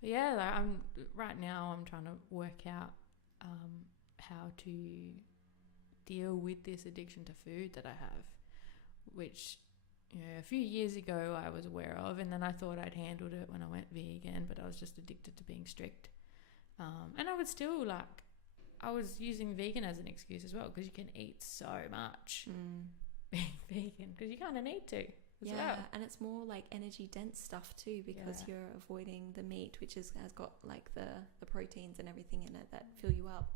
But yeah, like I'm trying to work out how to deal with this addiction to food that I have, which a few years ago I was aware of, and then I thought I'd handled it when I went vegan, but I was just addicted to being strict. And I would still I was using vegan as an excuse as well, because you can eat so much being vegan, because you kind of need to. Yeah, and it's more like energy dense stuff too, because you're avoiding the meat, which has got like the proteins and everything in it that fill you up.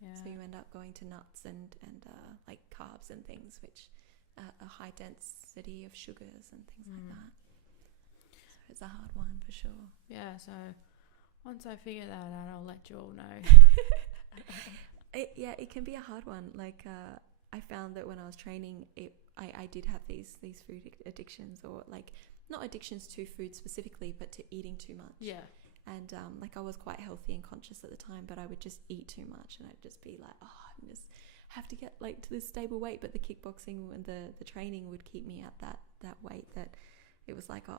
Yeah. So you end up going to nuts and like carbs and things, which a high density of sugars and things like that. So it's a hard one for sure. Yeah, so once I figure that out, I'll let you all know. It can be a hard one. Like I found that when I was training, I did have these food addictions, or like not addictions to food specifically, but to eating too much. Yeah. And like I was quite healthy and conscious at the time, but I would just eat too much, and I'd just be like, I just have to get like to this stable weight. But the kickboxing and the training would keep me at that weight that it was like, I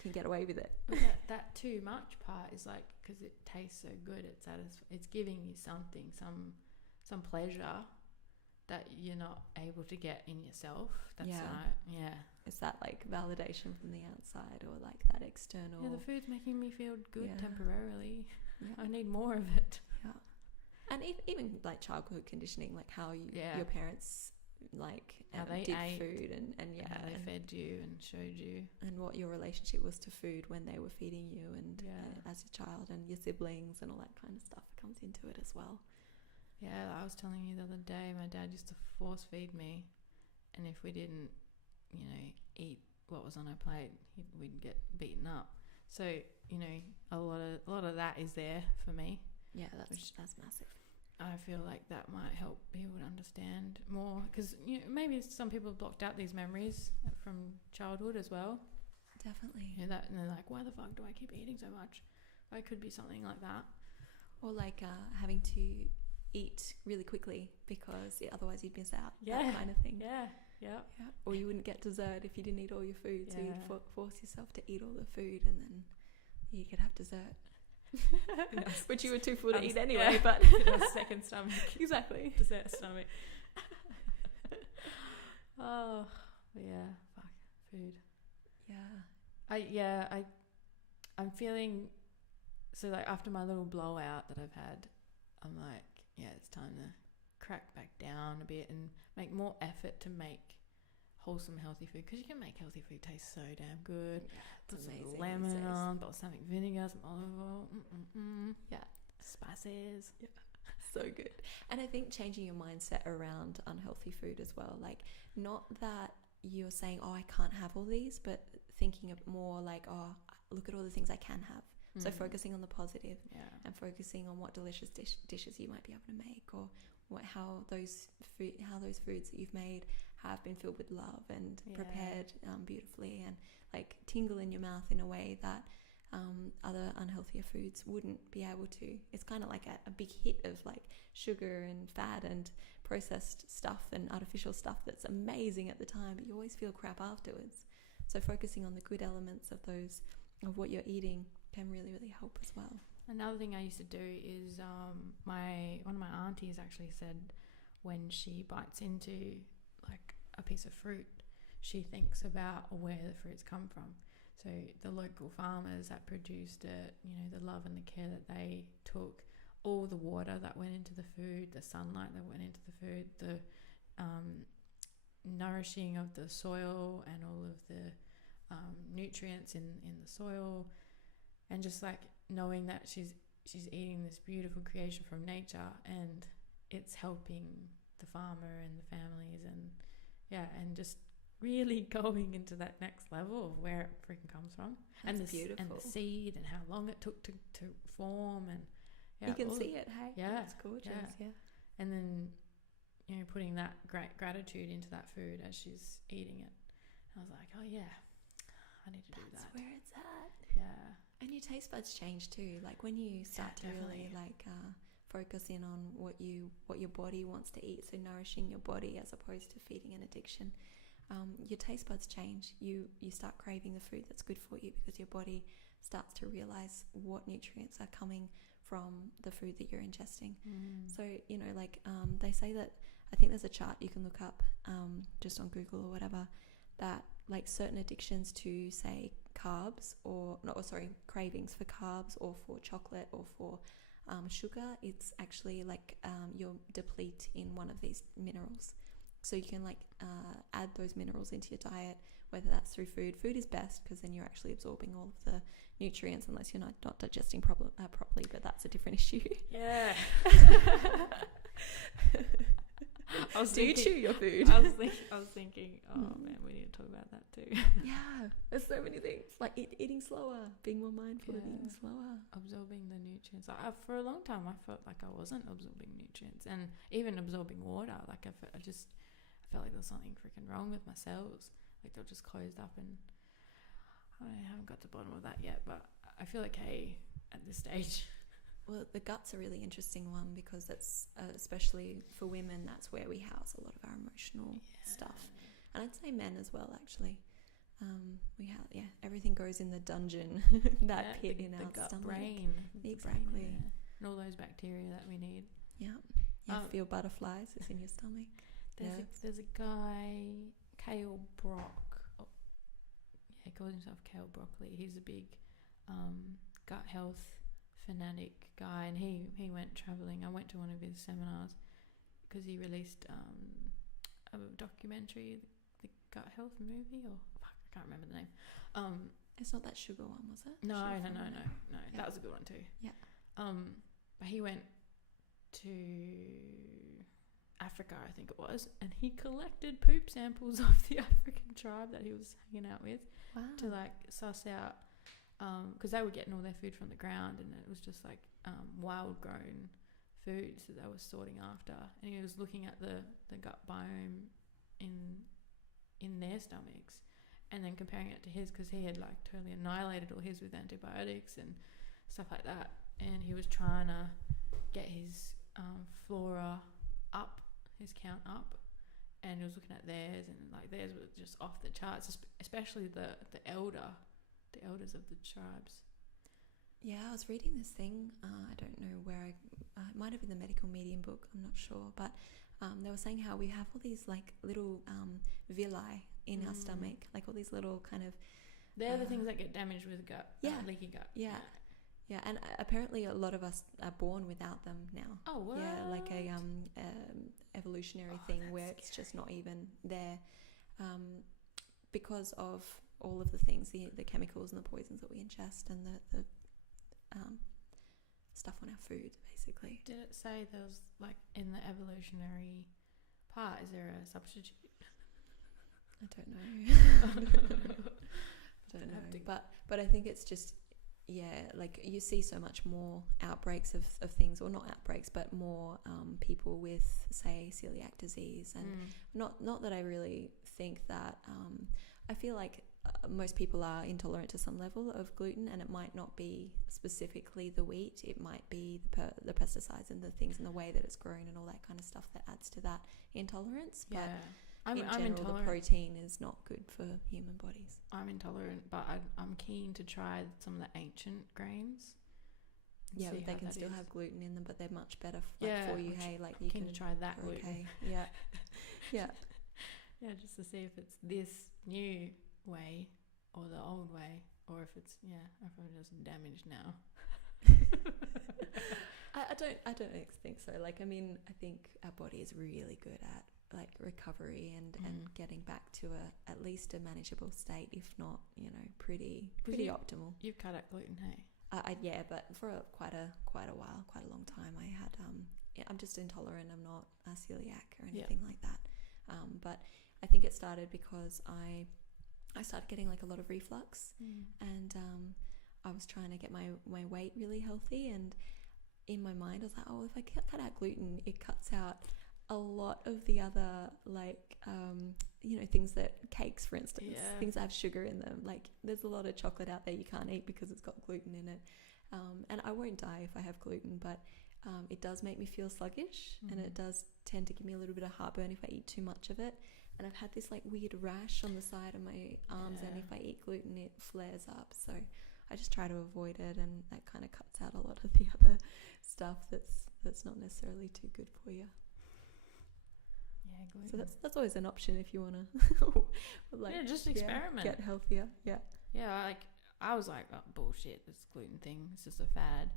can get away with it. But that too much part is like, because it tastes so good, it's giving you something, some pleasure that you're not able to get in yourself. That's It's that like validation from the outside, or like that external. Yeah, the food's making me feel good temporarily. Yeah. I need more of it. Yeah. And even like childhood conditioning, like how your parents like how they did ate food and how they fed you and showed you, and what your relationship was to food when they were feeding you, and as a child, and your siblings and all that kind of stuff comes into it as well. Yeah, I was telling you the other day, my dad used to force feed me, and if we didn't, eat what was on our plate, we'd get beaten up. So, a lot of that is there for me. Yeah, that's massive. I feel like that might help people to understand more, because maybe some people have blocked out these memories from childhood as well. Definitely. And they're like, why the fuck do I keep eating so much? Or it could be something like that. Or like having to eat really quickly because otherwise you'd miss out. That kind of thing. Yeah. Or you wouldn't get dessert if you didn't eat all your food, so you'd force yourself to eat all the food, and then you could have dessert. Which you were too full to eat anyway, but second stomach. Exactly. Dessert stomach. Oh, yeah, fuck food. Yeah. I'm feeling, so like after my little blowout that I've had, I'm like, it's time to crack back down a bit and make more effort to make wholesome, healthy food, because you can make healthy food taste so damn good. Put some lemon on, balsamic vinegar, some olive oil. Spices. Yeah, so good. And I think changing your mindset around unhealthy food as well, like not that you're saying, I can't have all these, but thinking of more like, look at all the things I can have. So focusing on the positive, and focusing on what delicious dishes you might be able to make, or how those foods that you've made have been filled with love and prepared beautifully, and like tingle in your mouth in a way that other unhealthier foods wouldn't be able to. It's kind of like a big hit of like sugar and fat and processed stuff and artificial stuff that's amazing at the time, but you always feel crap afterwards. So focusing on the good elements of what you're eating can really, really help as well. Another thing I used to do is one of my aunties actually said when she bites into like a piece of fruit, she thinks about where the fruit's come from. So the local farmers that produced it, you know, the love and the care that they took, all the water that went into the food, the sunlight that went into the food, the nourishing of the soil and all of the nutrients in the soil, and just like knowing that she's eating this beautiful creation from nature and it's helping the farmer and the families, and just really going into that next level of where it freaking comes from. That's and beautiful. And the seed and how long it took to form, and you can see it. Hey, it's gorgeous. And then, you know, putting that great gratitude into that food as she's eating it. I was like, oh yeah, I need to do that. That's where it's at. Yeah. And your taste buds change too. Like when you start to really focus in on what your body wants to eat, so nourishing your body as opposed to feeding an addiction, your taste buds change. You start craving the food that's good for you because your body starts to realize what nutrients are coming from the food that you're ingesting. So, you know, like they say that, I think there's a chart you can look up just on Google or whatever, that like certain addictions to, say, cravings for carbs or for chocolate or for sugar, it's actually like you're deplete in one of these minerals. So you can like add those minerals into your diet, whether that's through food. Food is best because then you're actually absorbing all of the nutrients, unless you're not digesting properly, but that's a different issue. Yeah. Do you chew your food? I was thinking, oh man, we need to talk about that too. Yeah, there's so many things. Like eating slower, being more mindful of eating slower. Absorbing the nutrients. For a long time, I felt like I wasn't absorbing nutrients, and even absorbing water. Like I felt like there was something freaking wrong with my cells. Like they're just closed up, and I haven't got to the bottom of that yet, but I feel okay at this stage. Well, the gut's a really interesting one because that's, especially for women, that's where we house a lot of our emotional stuff. And I'd say men as well, actually. We have, everything goes in the dungeon, that pit in our gut stomach. Brain. Exactly. Brain, and all those bacteria that we need. Yeah. You feel butterflies, it's in your stomach. There's a guy, Kale Brock. Oh, he calls himself Kale Broccoli. He's a big gut health fanatic guy, and he went traveling. I went to one of his seminars because he released a documentary, the gut health movie, or I can't remember the name. It's not that sugar one, was it? No. Yeah. That was a good one too. Yeah. But he went to Africa, I think it was, and he collected poop samples of the African tribe that he was hanging out with. Wow. To like suss out, because they were getting all their food from the ground, and it was just like wild grown foods that they were sorting after, and he was looking at the gut biome in their stomachs, and then comparing it to his, because he had like totally annihilated all his with antibiotics and stuff like that, and he was trying to get his flora up, his count up, and he was looking at theirs, and like theirs were just off the charts, especially the elders of the tribes. Yeah, I was reading this thing, I don't know where it might have been the Medical Medium book, I'm not sure, but they were saying how we have all these like little villi in our stomach, like all these little kind of... They're the things that get damaged with gut, leaky gut. Yeah, and apparently a lot of us are born without them now. Oh, what? Yeah, like a evolutionary thing where it's just not even there, because of all of the things, the chemicals and the poisons that we ingest, and the stuff on our food, basically. Did it say there was, like, in the evolutionary part, is there a substitute? I don't know. But I think it's just, like you see so much more outbreaks of things, or not outbreaks, but more people with, say, celiac disease, and not that I really think that I feel like most people are intolerant to some level of gluten, and it might not be specifically the wheat, it might be the pesticides and the things and the way that it's grown and all that kind of stuff that adds to that intolerance. But in general, the protein is not good for human bodies. I'm intolerant, but I'm keen to try some of the ancient grains. Yeah, see they how can that still is. have gluten in them, but they're much better Yeah, for you. I'm Hey, like you keen can to try that gluten. okay. Yeah. Yeah. Yeah, just to see if it's this new way or the old way, or if it's if I'm just damaged now. I don't think so. Like, I mean, I think our body is really good at like recovery and getting back to at least a manageable state, if not, pretty optimal. You've cut out gluten, hey? Yeah, but for quite a while, quite a long time, I had I'm just intolerant. I'm not celiac or anything like that. But I think it started because I started getting like a lot of reflux, and I was trying to get my weight really healthy, and in my mind I was like, oh, if I cut out gluten, it cuts out a lot of the other like things that cakes, for instance, things that have sugar in them. Like there's a lot of chocolate out there you can't eat because it's got gluten in it, and I won't die if I have gluten, but it does make me feel sluggish, and it does tend to give me a little bit of heartburn if I eat too much of it. And I've had this like weird rash on the side of my arms, and if I eat gluten it flares up, so I just try to avoid it, and that kind of cuts out a lot of the other stuff that's not necessarily too good for you. Yeah, gluten. So that's always an option if you want to just experiment. Get healthier. Yeah. Yeah, I was like, oh, bullshit, this gluten thing, it's just a fad.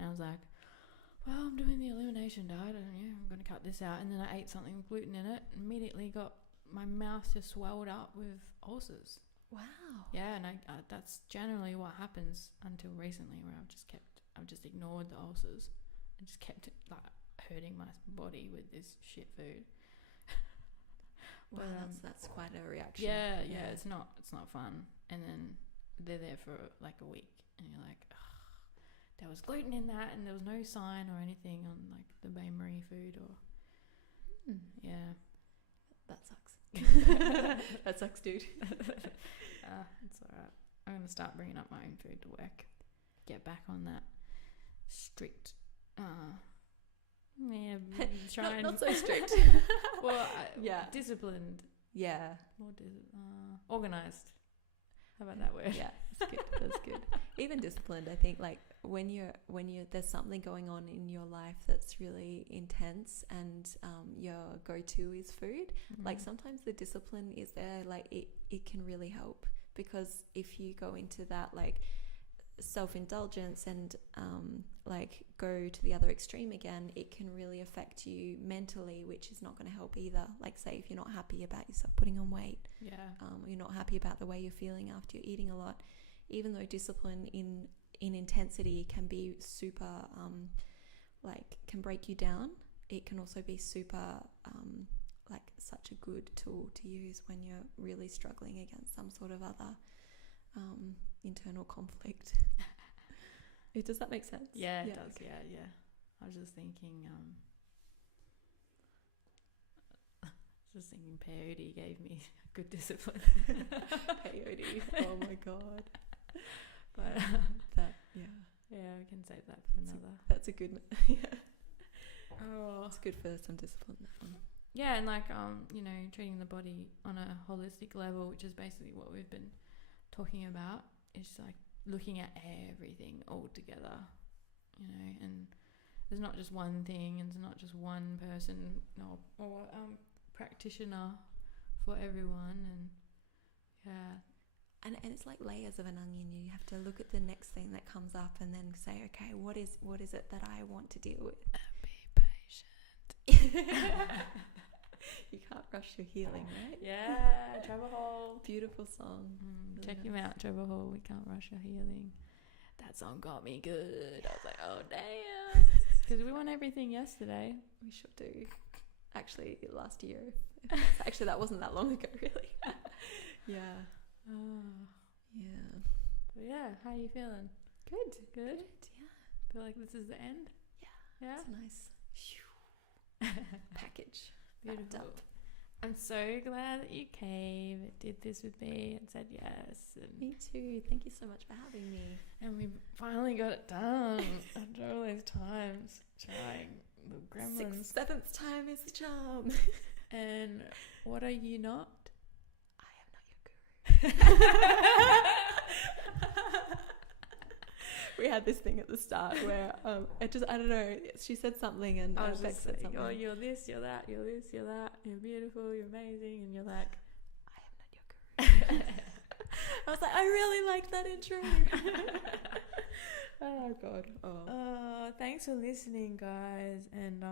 And I was like, well, I'm doing the elimination diet, and I'm going to cut this out. And then I ate something with gluten in it, immediately got my mouth just swelled up with ulcers. Wow. Yeah, and I that's generally what happens until recently, where I've just ignored the ulcers and just kept like hurting my body with this shit food. Wow, that's quite a reaction. Yeah, it's not fun. And then they're there for like a week, and you're like, there was gluten in that, and there was no sign or anything on like the bain-marie food or yeah. That sucks. That sucks, dude. It's alright. I'm gonna start bringing up my own food to work. Get back on that strict. Try not so strict. Well, disciplined. Yeah. More organized. How about that word? Yeah, that's good. That's good. Even disciplined, I think, like when you're there's something going on in your life that's really intense, and your go-to is food. Like sometimes the discipline is there. Like it can really help, because if you go into that like self-indulgence and like go to the other extreme again, it can really affect you mentally, which is not going to help either. Like say if you're not happy about yourself putting on weight, you're not happy about the way you're feeling after you're eating a lot, even though discipline in intensity can be super can break you down, it can also be super like such a good tool to use when you're really struggling against some sort of other internal conflict. Does that make sense? Yeah, it does. Okay. Yeah. I was just thinking, peyote gave me good discipline. Peyote. Oh my god. But we can save that for another. That's a good. It's good for some discipline. That one. Yeah, and like treating the body on a holistic level, which is basically what we've been talking about, is like looking at everything all together, and there's not just one thing, and there's not just one person or practitioner for everyone, and and it's like layers of an onion. You have to look at the next thing that comes up and then say, okay, what is it that I want to deal with? Be patient. You can't rush your healing, right? Yeah, Trevor Hall. Beautiful song. Really check him out, Trevor Hall. We can't rush your healing. That song got me good. I was like, oh damn, because we won everything yesterday. We should do. Actually, last year. Actually, that wasn't that long ago, really. Yeah. Yeah. But yeah, how are you feeling? Good. Yeah. Feel like this is the end? Yeah. It's nice. Package. Beautiful. Up. I'm so glad that you came and did this with me and said yes. And me too. Thank you so much for having me. And we finally got it done after all those times trying the gremlins. 7th time is the charm. And what are you not? I am not your guru. we had this thing at the start where I don't know, she said something and I was Bex just said like, something. oh, you're this, you're that, you're this, you're that, you're beautiful, you're amazing, and you're like, I am not your guru. I was like, I really liked that intro. Oh god. thanks for listening, guys, and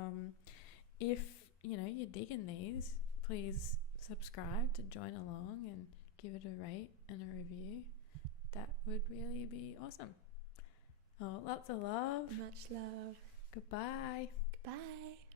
if you're digging these, please subscribe to join along and give it a rate and a review. That would really be awesome. Oh, lots of love. Much love. Goodbye. Goodbye.